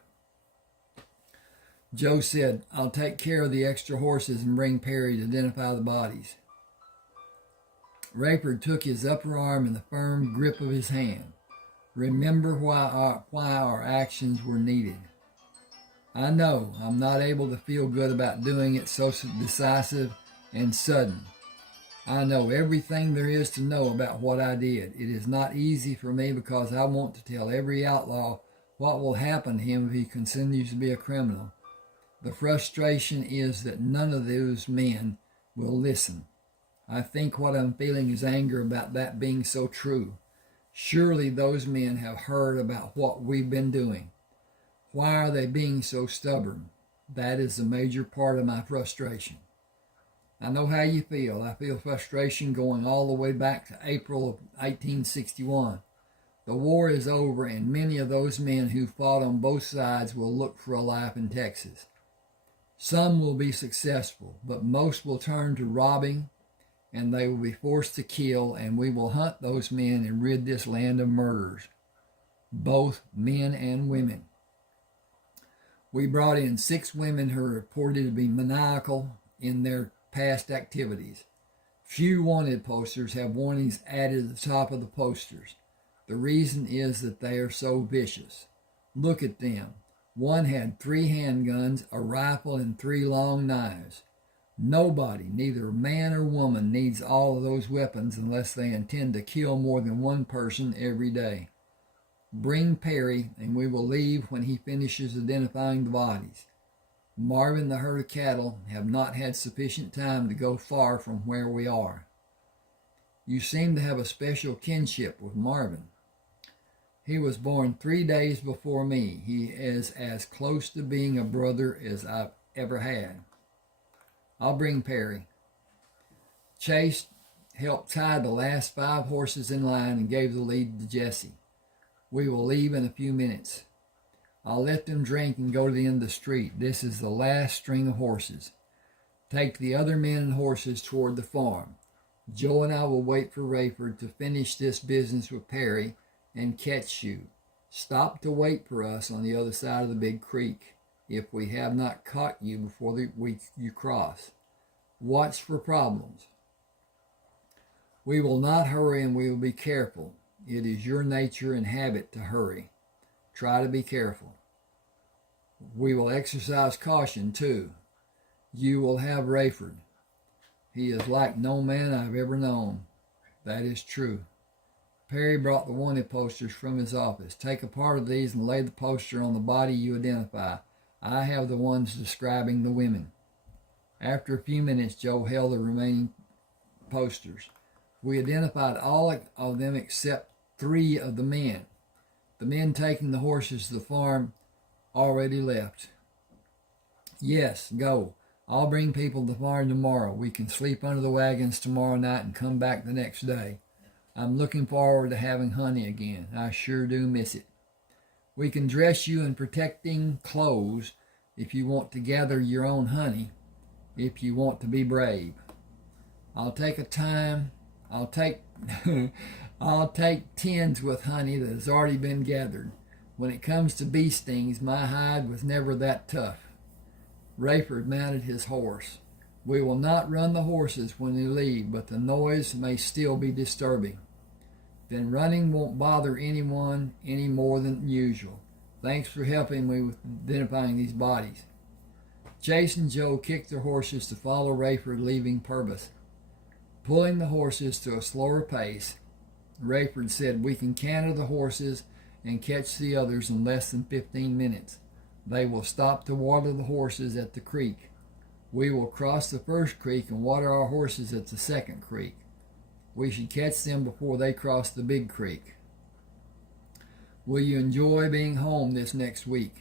Joe said, I'll take care of the extra horses and bring Perry to identify the bodies. Rayford took his upper arm in the firm grip of his hand. Remember why our actions were needed. I know I'm not able to feel good about doing it so decisive and sudden. I know everything there is to know about what I did. It is not easy for me because I want to tell every outlaw what will happen to him if he continues to be a criminal. The frustration is that none of those men will listen. I think what I'm feeling is anger about that being so true. Surely those men have heard about what we've been doing. Why are they being so stubborn? That is the major part of my frustration. I know how you feel. I feel frustration going all the way back to April of 1861. The war is over, and many of those men who fought on both sides will look for a life in Texas. Some will be successful, but most will turn to robbing, and they will be forced to kill, and we will hunt those men and rid this land of murderers, both men and women. We brought in 6 women who are reported to be maniacal in their past activities. Few wanted posters have warnings added at the top of the posters. The reason is that they are so vicious. Look at them. One had 3 handguns, a rifle, and 3 long knives. Nobody, neither man or woman, needs all of those weapons unless they intend to kill more than one person every day. Bring Perry, and we will leave when he finishes identifying the bodies. Marvin and the herd of cattle have not had sufficient time to go far from where we are. You seem to have a special kinship with Marvin. He was born 3 days before me. He is as close to being a brother as I've ever had. I'll bring Perry. Chase helped tie the last 5 horses in line and gave the lead to Jesse. We will leave in a few minutes. I'll let them drink and go to the end of the street. This is the last string of horses. Take the other men and horses toward the farm. Joe and I will wait for Rayford to finish this business with Perry and catch you. Stop to wait for us on the other side of the big creek if we have not caught you before you cross. Watch for problems. We will not hurry and we will be careful. It is your nature and habit to hurry. Try to be careful. We will exercise caution, too. You will have Rayford. He is like no man I've ever known. That is true. Perry brought the wanted posters from his office. Take a part of these and lay the poster on the body you identify. I have the ones describing the women. After a few minutes, Joe held the remaining posters. We identified all of them except 3 of the men. The men taking the horses to the farm already left. Yes, go. I'll bring people to the farm tomorrow. We can sleep under the wagons tomorrow night and come back the next day. I'm looking forward to having honey again. I sure do miss it. We can dress you in protecting clothes if you want to gather your own honey, if you want to be brave. I'll take tins with honey that has already been gathered. When it comes to bee stings, my hide was never that tough. Rayford mounted his horse. We will not run the horses when we leave, but the noise may still be disturbing. Then running won't bother anyone any more than usual. Thanks for helping me with identifying these bodies. Chase and Joe kicked their horses to follow Rayford leaving Purvis. Pulling the horses to a slower pace, Rayford said, we can canter the horses and catch the others in less than 15 minutes. They will stop to water the horses at the creek. We will cross the first creek and water our horses at the second creek. We should catch them before they cross the big creek. Will you enjoy being home this next week?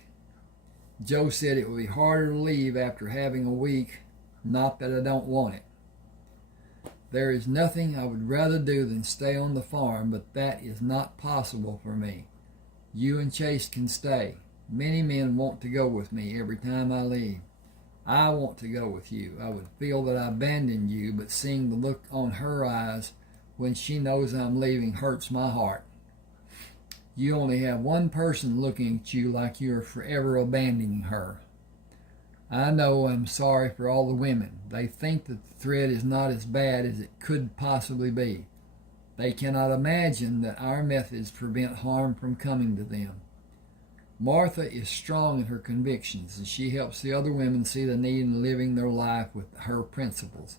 Joe said it would be harder to leave after having a week. Not that I don't want it. There is nothing I would rather do than stay on the farm, but that is not possible for me. You and Chase can stay. Many men want to go with me every time I leave. I want to go with you. I would feel that I abandoned you, but seeing the look on her eyes when she knows I'm leaving hurts my heart. You only have one person looking at you like you are forever abandoning her. I know I'm sorry for all the women. They think that the threat is not as bad as it could possibly be. They cannot imagine that our methods prevent harm from coming to them. Martha is strong in her convictions, and she helps the other women see the need in living their life with her principles.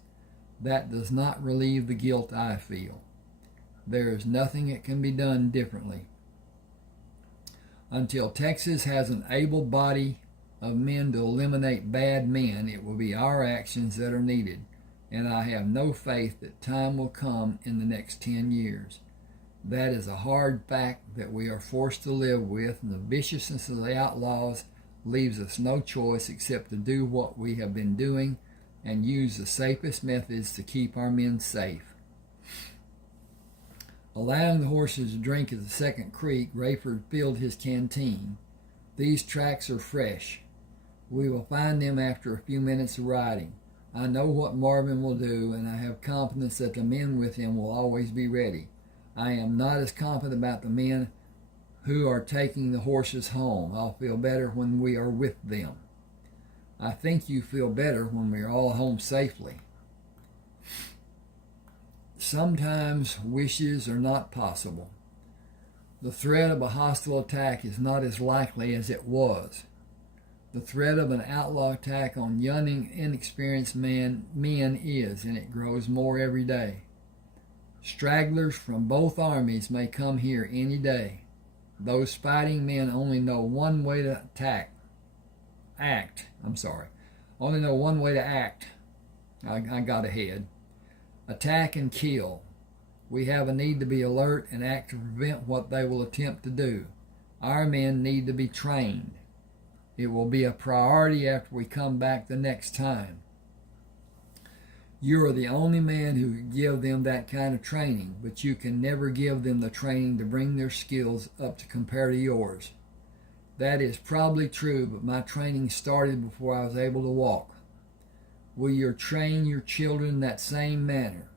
That does not relieve the guilt I feel. There is nothing that can be done differently. Until Texas has an able body of men to eliminate bad men, it will be our actions that are needed, and I have no faith that time will come in the next 10 years. That is a hard fact that we are forced to live with, and the viciousness of the outlaws leaves us no choice except to do what we have been doing and use the safest methods to keep our men safe. Allowing the horses to drink at the second creek, Rayford filled his canteen. These tracks are fresh. We will find them after a few minutes of riding. I know what Marvin will do, and I have confidence that the men with him will always be ready. I am not as confident about the men who are taking the horses home. I'll feel better when we are with them. I think you feel better when we are all home safely. Sometimes wishes are not possible. The threat of a hostile attack is not as likely as it was. The threat of an outlaw attack on young, inexperienced men is, and it grows more every day. Stragglers from both armies may come here any day. Those fighting men only know one way to act. Only know one way to act. I got ahead. Attack and kill. We have a need to be alert and act to prevent what they will attempt to do. Our men need to be trained. It will be a priority after we come back the next time. You are the only man who can give them that kind of training, but you can never give them the training to bring their skills up to compare to yours. That is probably true, but my training started before I was able to walk. Will you train your children in that same manner?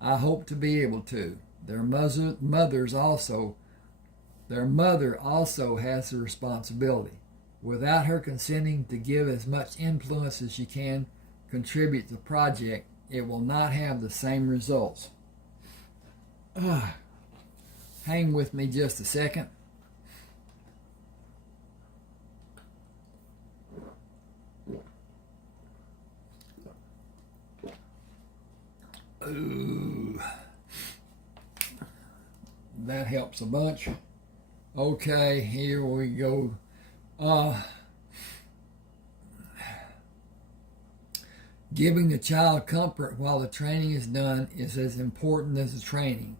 I hope to be able to. Their mother also has the responsibility. Without her consenting to give as much influence as she can contribute to the project, it will not have the same results. Hang with me just a second. Ooh, that helps a bunch. Okay, here we go. Giving the child comfort while the training is done is as important as the training.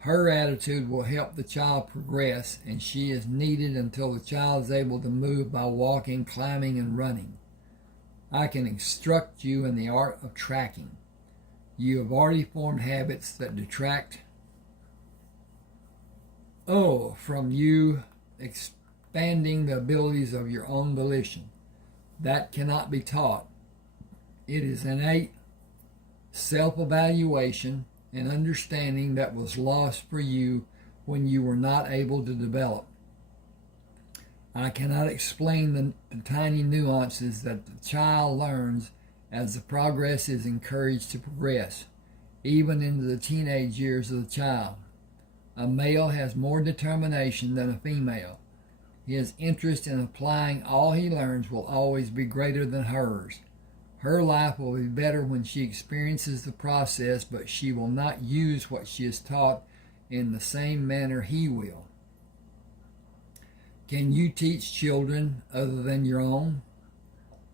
Her attitude will help the child progress, and she is needed until the child is able to move by walking, climbing, and running. I can instruct you in the art of tracking. You have already formed habits that detract from you expanding the abilities of your own volition. That cannot be taught. It is innate self-evaluation and understanding that was lost for you when you were not able to develop. I cannot explain the tiny nuances that the child learns as the progress is encouraged to progress, even into the teenage years of the child. A male has more determination than a female. His interest in applying all he learns will always be greater than hers. Her life will be better when she experiences the process, but she will not use what she is taught in the same manner he will. Can you teach children other than your own?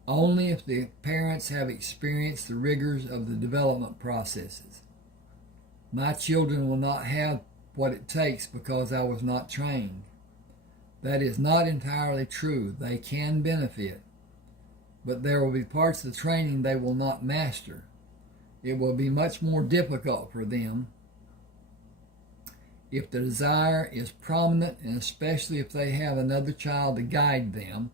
Only if the parents have experienced the rigors of the development processes. My children will not have what it takes because I was not trained. That is not entirely true. They can benefit, but there will be parts of the training they will not master. It will be much more difficult for them if the desire is prominent, and especially if they have another child to guide them.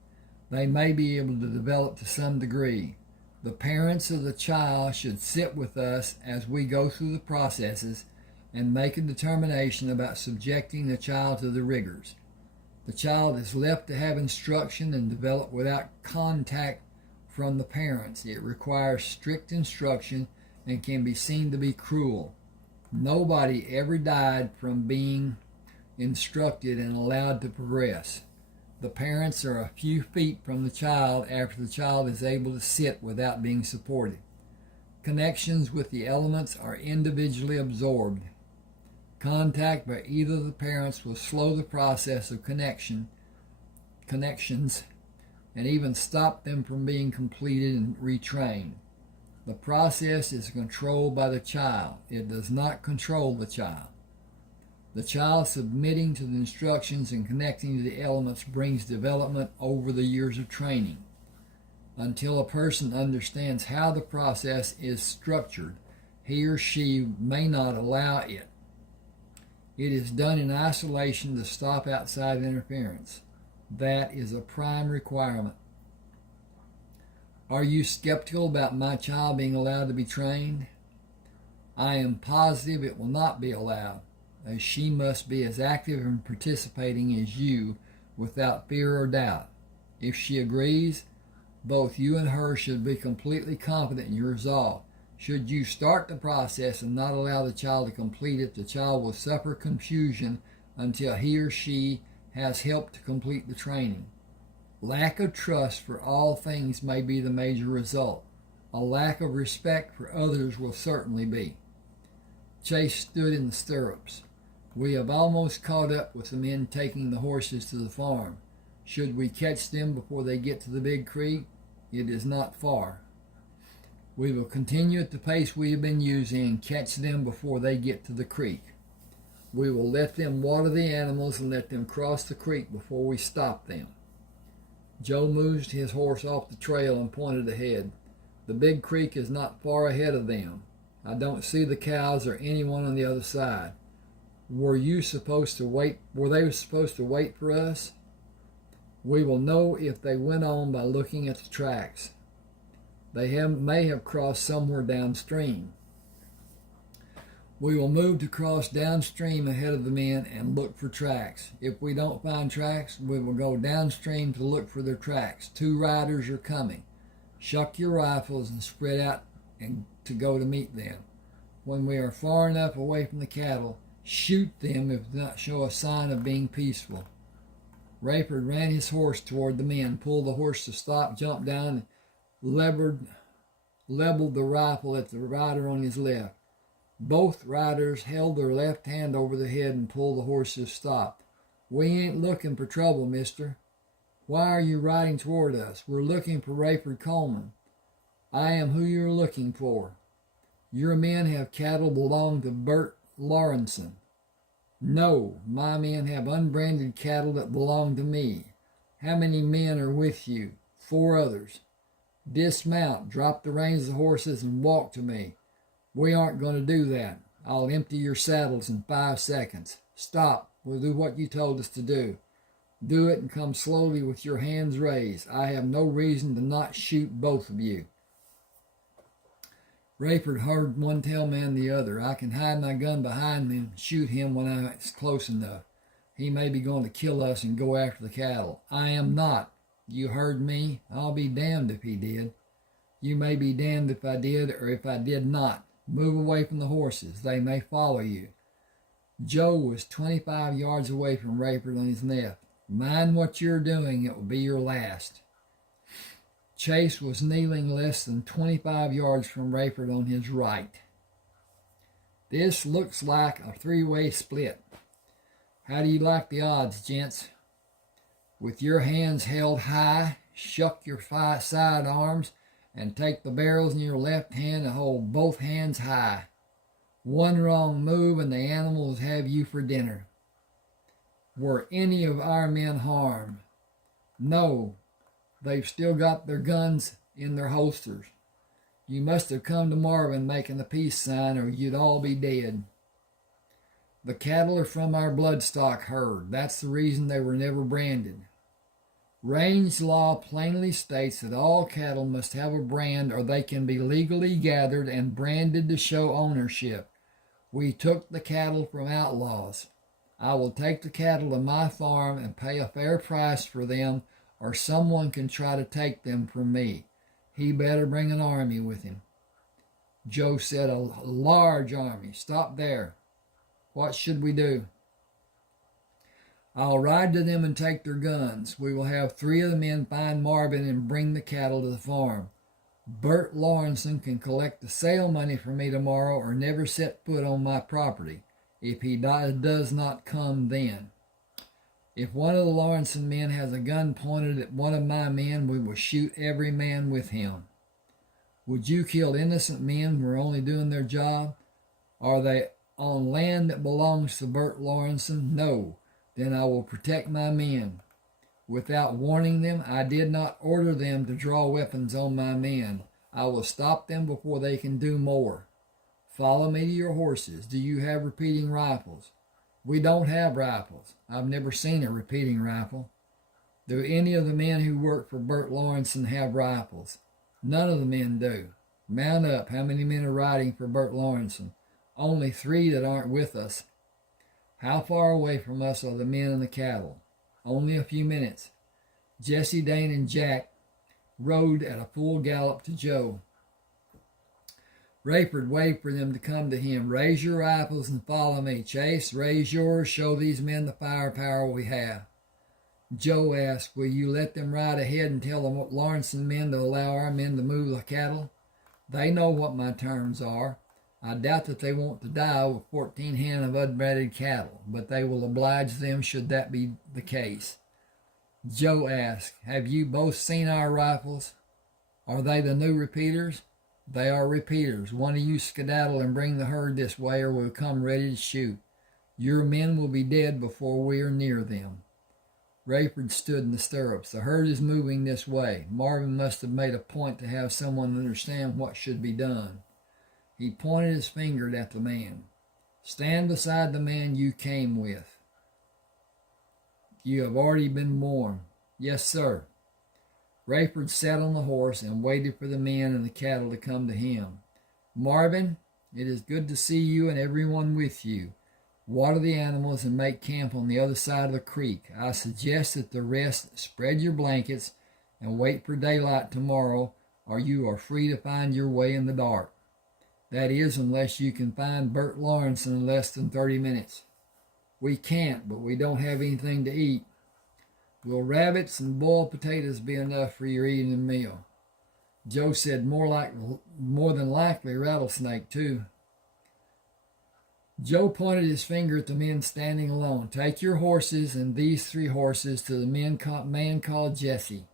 They may be able to develop to some degree. The parents of the child should sit with us as we go through the processes and make a determination about subjecting the child to the rigors. The child is left to have instruction and develop without contact from the parents. It requires strict instruction and can be seen to be cruel. Nobody ever died from being instructed and allowed to progress. The parents are a few feet from the child after the child is able to sit without being supported. Connections with the elements are individually absorbed. Contact by either of the parents will slow the process of connections and even stop them from being completed and retrained. The process is controlled by the child. It does not control the child. The child submitting to the instructions and connecting to the elements brings development over the years of training. Until a person understands how the process is structured, he or she may not allow it. It is done in isolation to stop outside interference. That is a prime requirement. Are you skeptical about my child being allowed to be trained? I am positive it will not be allowed, as she must be as active and participating as you without fear or doubt. If she agrees, both you and her should be completely confident in your resolve. Should you start the process and not allow the child to complete it, the child will suffer confusion until he or she has helped to complete the training. Lack of trust for all things may be the major result. A lack of respect for others will certainly be. Chase stood in the stirrups. We have almost caught up with the men taking the horses to the farm. Should we catch them before they get to the big creek? It is not far. We will continue at the pace we have been using and catch them before they get to the creek. We will let them water the animals and let them cross the creek before we stop them. Joe moved his horse off the trail and pointed ahead. The big creek is not far ahead of them. I don't see the cows or anyone on the other side. Were they supposed to wait for us? We will know if they went on by looking at the tracks. They may have crossed somewhere downstream. We will move to cross downstream ahead of the men and look for tracks. If we don't find tracks, we will go downstream to look for their tracks. 2 riders are coming. Shuck your rifles and spread out and to go to meet them. When we are far enough away from the cattle, shoot them if they not show a sign of being peaceful. Rayford ran his horse toward the men, pulled the horse to stop, jumped down, and leveled the rifle at the rider on his left. Both riders held their left hand over the head and pulled the horse to stop. We ain't looking for trouble, mister. Why are you riding toward us? We're looking for Rayford Coleman. I am who you're looking for. Your men have cattle belong to Bert Lawrenson. No, my men have unbranded cattle that belong to me. How many men are with you? 4 others. Dismount, drop the reins of the horses, and walk to me. We aren't going to do that. I'll empty your saddles in 5 seconds. Stop. We'll do what you told us to do. Do it and come slowly with your hands raised. I have no reason to not shoot both of you. Rayford heard one tell man the other, I can hide my gun behind me and shoot him when I'm close enough. He may be going to kill us and go after the cattle. I am not. You heard me. I'll be damned if he did. You may be damned if I did or if I did not. Move away from the horses. They may follow you. Joe was 25 yards away from Rayford on his left. Mind what you're doing. It will be your last. Chase was kneeling less than 25 yards from Rayford on his right. This looks like a 3-way split. How do you like the odds, gents? With your hands held high, shuck your side arms and take the barrels in your left hand and hold both hands high. One wrong move and the animals have you for dinner. Were any of our men harmed? No, they've still got their guns in their holsters. You must have come to Marvin making the peace sign or you'd all be dead. The cattle are from our bloodstock herd. That's the reason they were never branded. Range law plainly states that all cattle must have a brand or they can be legally gathered and branded to show ownership. We took the cattle from outlaws. I will take the cattle to my farm and pay a fair price for them, or someone can try to take them from me. He better bring an army with him. Joe said, a large army. Stop there. What should we do? I'll ride to them and take their guns. We will have 3 of the men find Marvin and bring the cattle to the farm. Bert Lawrenson can collect the sale money for me tomorrow or never set foot on my property, if he does not come then. If one of the Lawrenson men has a gun pointed at one of my men, we will shoot every man with him. Would you kill innocent men who are only doing their job? Are they on land that belongs to Bert Lawrenson? No. Then I will protect my men. Without warning them, I did not order them to draw weapons on my men. I will stop them before they can do more. Follow me to your horses. Do you have repeating rifles? We don't have rifles. I've never seen a repeating rifle. Do any of the men who work for Bert Lawrenson have rifles? None of the men do. Mount up. How many men are riding for Bert Lawrenson? Only 3 that aren't with us. How far away from us are the men and the cattle? Only a few minutes. Jesse, Dane, and Jack rode at a full gallop to Joe. Rayford waved for them to come to him. Raise your rifles and follow me. Chase, raise yours. Show these men the firepower we have. Joe asked, will you let them ride ahead and tell the Lawrenson men to allow our men to move the cattle? They know what my terms are. I doubt that they want to die with 14 head of unbred cattle, but they will oblige them should that be the case. Joe asked, have you both seen our rifles? Are they the new repeaters? They are repeaters. One of you skedaddle and bring the herd this way or we'll come ready to shoot. Your men will be dead before we are near them. Rayford stood in the stirrups. The herd is moving this way. Marvin must have made a point to have someone understand what should be done. He pointed his finger at the man. Stand beside the man you came with. You have already been warned. Yes, sir. Rayford sat on the horse and waited for the men and the cattle to come to him. Marvin, it is good to see you and everyone with you. Water the animals and make camp on the other side of the creek. I suggest that the rest spread your blankets and wait for daylight tomorrow, or you are free to find your way in the dark. That is, unless you can find Bert Lawrenson in less than 30 minutes. We can't, but we don't have anything to eat. Will rabbits and boiled potatoes be enough for your evening meal? Joe said more than likely rattlesnake, too. Joe pointed his finger at the men standing alone. Take your horses and these 3 horses to the man called Jesse.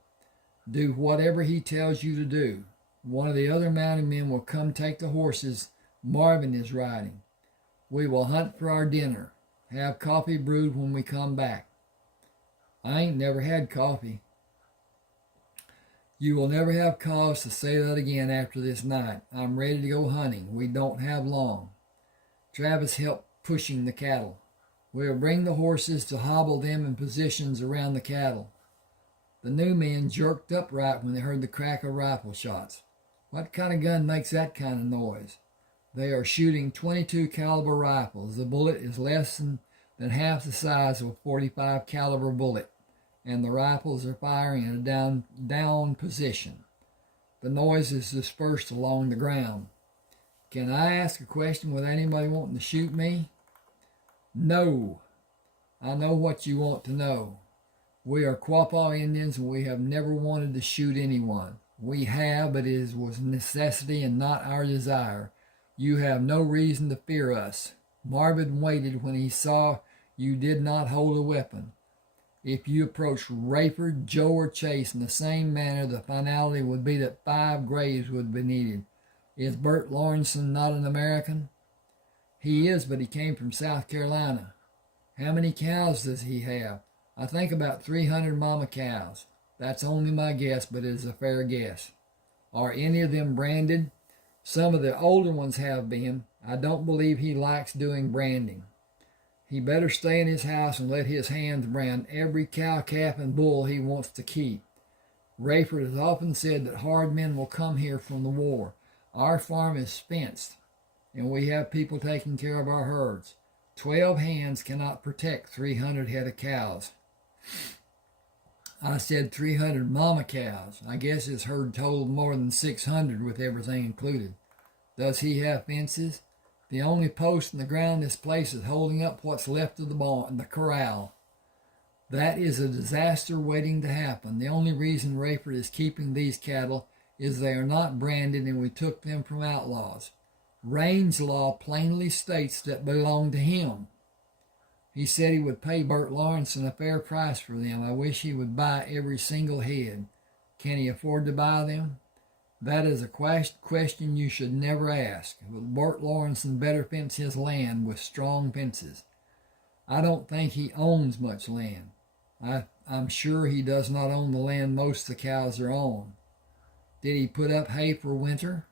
Do whatever he tells you to do. One of the other mounted men will come take the horses Marvin is riding. We will hunt for our dinner. Have coffee brewed when we come back. I ain't never had coffee. You will never have cause to say that again after this night. I'm ready to go hunting. We don't have long. Travis helped pushing the cattle. We'll bring the horses to hobble them in positions around the cattle. The new men jerked upright when they heard the crack of rifle shots. What kind of gun makes that kind of noise? They are shooting .22 caliber rifles. The bullet is less than half the size of a .45 caliber bullet, and the rifles are firing in a down position. The noise is dispersed along the ground. Can I ask a question without anybody wanting to shoot me? No. I know what you want to know. We are Quapaw Indians and we have never wanted to shoot anyone. We have, but it was necessity and not our desire. You have no reason to fear us. Marvin waited when he saw you did not hold a weapon. If you approach Rayford, Joe, or Chase in the same manner, the finality would be that 5 graves would be needed. Is Bert Lawrenson not an American? He is, but he came from South Carolina. How many cows does he have? I think about 300 mama cows. That's only my guess, but it is a fair guess. Are any of them branded? Some of the older ones have been. I don't believe he likes doing branding. He better stay in his house and let his hands brand every cow, calf, and bull he wants to keep. Rayford has often said that hard men will come here from the war. Our farm is fenced, and we have people taking care of our herds. 12 hands cannot protect 300 head of cows. I said 300 mama cows. I guess his herd totaled more than 600 with everything included. Does he have fences? The only post in the ground this place is holding up what's left of the barn, the corral. That is a disaster waiting to happen. The only reason Rayford is keeping these cattle is they are not branded and we took them from outlaws. Range law plainly states that belong to him. He said he would pay Bert Lawrenson a fair price for them. I wish he would buy every single head. Can he afford to buy them? That is a question you should never ask. But Bert Lawrenson better fence his land with strong fences. I don't think he owns much land. I'm sure he does not own the land most of the cows are on. Did he put up hay for winter?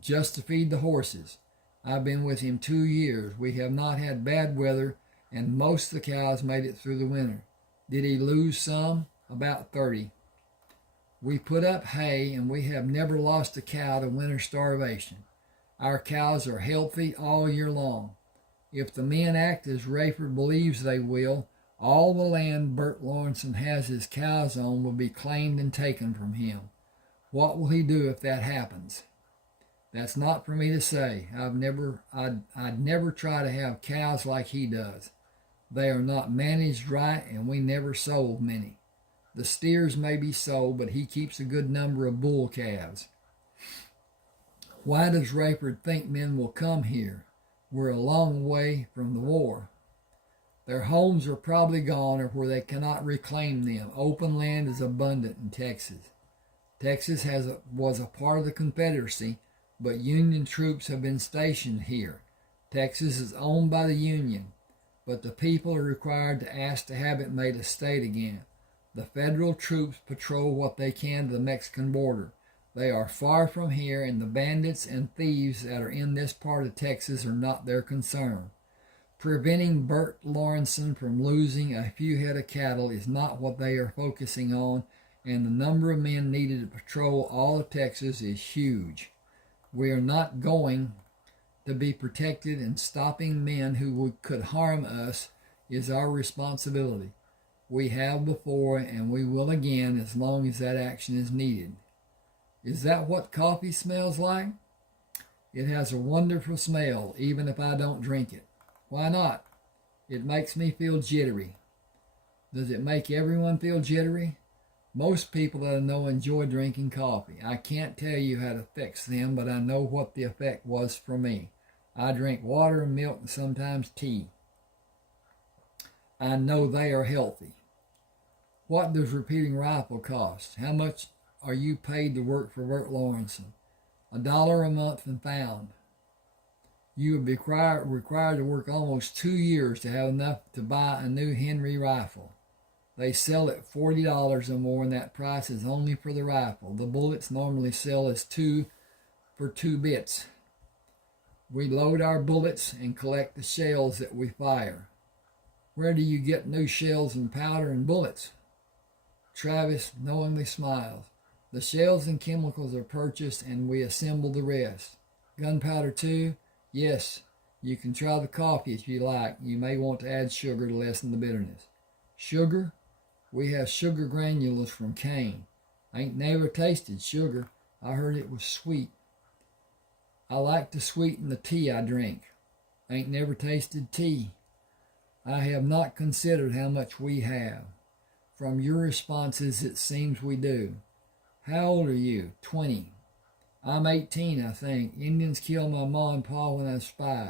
Just to feed the horses. I've been with him 2 years. We have not had bad weather, and most of the cows made it through the winter. Did he lose some? About 30. We put up hay, and we have never lost a cow to winter starvation. Our cows are healthy all year long. If the men act as Rayford believes they will, all the land Bert Lawrenson has his cows on will be claimed and taken from him. What will he do if that happens? That's not for me to say. I'd never try to have cows like he does. They are not managed right, and we never sold many. The steers may be sold, but he keeps a good number of bull calves. Why does Rayford think men will come here? We're a long way from the war. Their homes are probably gone or where they cannot reclaim them. Open land is abundant in Texas. Texas was a part of the Confederacy, but Union troops have been stationed here. Texas is owned by the Union, but the people are required to ask to have it made a state again. The federal troops patrol what they can to the Mexican border. They are far from here, and the bandits and thieves that are in this part of Texas are not their concern. Preventing Bert Lawrenson from losing a few head of cattle is not what they are focusing on, and the number of men needed to patrol all of Texas is huge. We are not going to be protected, and stopping men who could harm us is our responsibility. We have before, and we will again as long as that action is needed. Is that what coffee smells like? It has a wonderful smell, even if I don't drink it. Why not? It makes me feel jittery. Does it make everyone feel jittery? Most people that I know enjoy drinking coffee. I can't tell you how it affects them, but I know what the effect was for me. I drink water and milk and sometimes tea. I know they are healthy. What does repeating rifle cost? How much are you paid to work for Bert Lawrenson? $1 a month and found. You would be required to work almost 2 years to have enough to buy a new Henry rifle. They sell at $40 or more, and that price is only for the rifle. The bullets normally sell as 2 for 2 bits. We load our bullets and collect the shells that we fire. Where do you get new shells and powder and bullets? Travis knowingly smiles. The shells and chemicals are purchased, and we assemble the rest. Gunpowder too? Yes. You can try the coffee if you like. You may want to add sugar to lessen the bitterness. Sugar? We have sugar granules from cane. I ain't never tasted sugar. I heard it was sweet. I like to sweeten the tea I drink. I ain't never tasted tea. I have not considered how much we have. From your responses, it seems we do. How old are you? 20. I'm 18, I think. Indians killed my ma and pa when I was 5.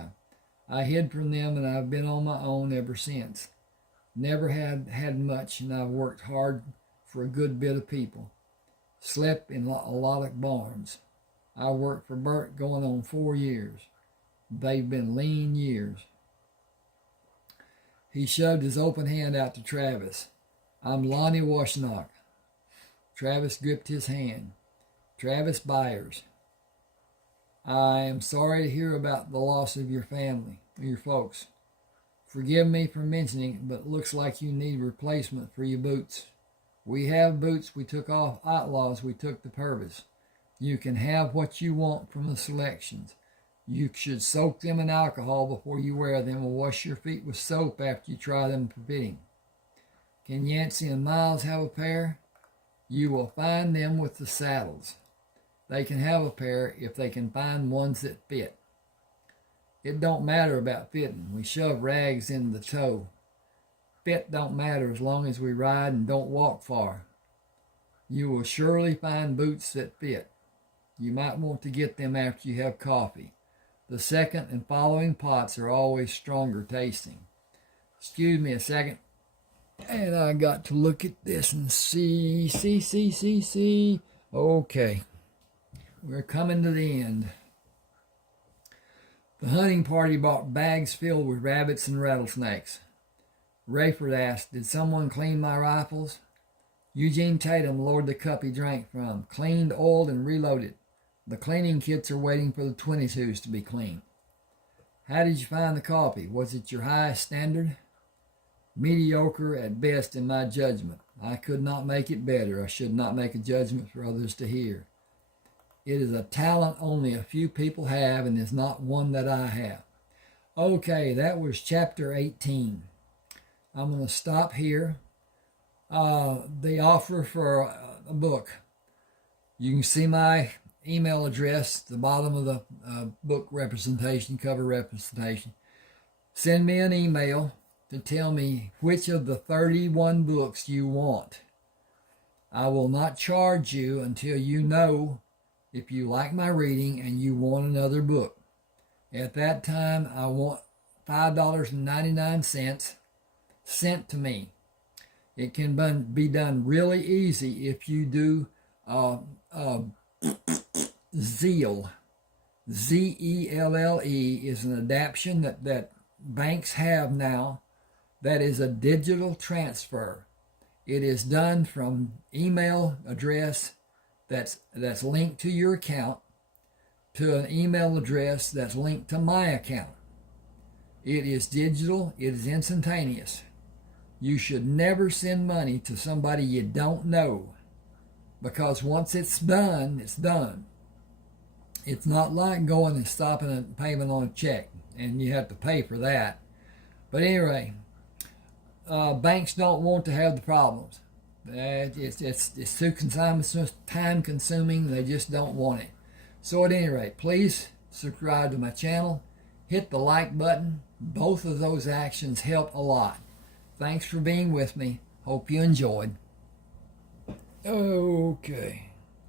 I hid from them, and I've been on my own ever since. Never had much, and I've worked hard for a good bit of people. Slept in a lot of barns. I worked for Bert going on 4 years. They've been lean years. He shoved his open hand out to Travis. I'm Lonnie Washnock. Travis gripped his hand. Travis Byers. I am sorry to hear about the loss of your family, your folks. Forgive me for mentioning it, but it looks like you need replacement for your boots. We have boots we took off Outlaws we took to Purvis. You can have what you want from the selections. You should soak them in alcohol before you wear them, or wash your feet with soap after you try them for fitting. Can Yancey and Miles have a pair? You will find them with the saddles. They can have a pair if they can find ones that fit. It don't matter about fitting. We shove rags in the toe. Fit don't matter as long as we ride and don't walk far. You will surely find boots that fit. You might want to get them after you have coffee. The second and following pots are always stronger tasting. Excuse me a second. And I got to look at this and see. Okay. We're coming to the end. The hunting party brought bags filled with rabbits and rattlesnakes. Rayford asked, did someone clean my rifles? Eugene Tatum lowered the cup he drank from, cleaned, oiled, and reloaded. The cleaning kits are waiting for the 22s to be cleaned. How did you find the coffee? Was it your highest standard? Mediocre at best in my judgment. I could not make it better. I should not make a judgment for others to hear. It is a talent only a few people have and is not one that I have. Okay, that was chapter 18. I'm going to stop here. The offer for a book. You can see my email address at the bottom of the book representation, cover representation. Send me an email to tell me which of the 31 books you want. I will not charge you until you know if you like my reading and you want another book. At that time, I want $5.99 sent to me. It can be done really easy if you do Zelle. Zelle is an adaptation that banks have now that is a digital transfer. It is done from email address that's linked to your account to an email address that's linked to my account. It is digital. It is instantaneous. You should never send money to somebody you don't know, because once it's done, it's done. It's not like going and stopping a payment on a check, and you have to pay for that. But anyway, banks don't want to have the problems. It's too time consuming. They just don't want it. So at any rate, please subscribe to my channel. Hit the like button. Both of those actions help a lot. Thanks for being with me. Hope you enjoyed. Okay.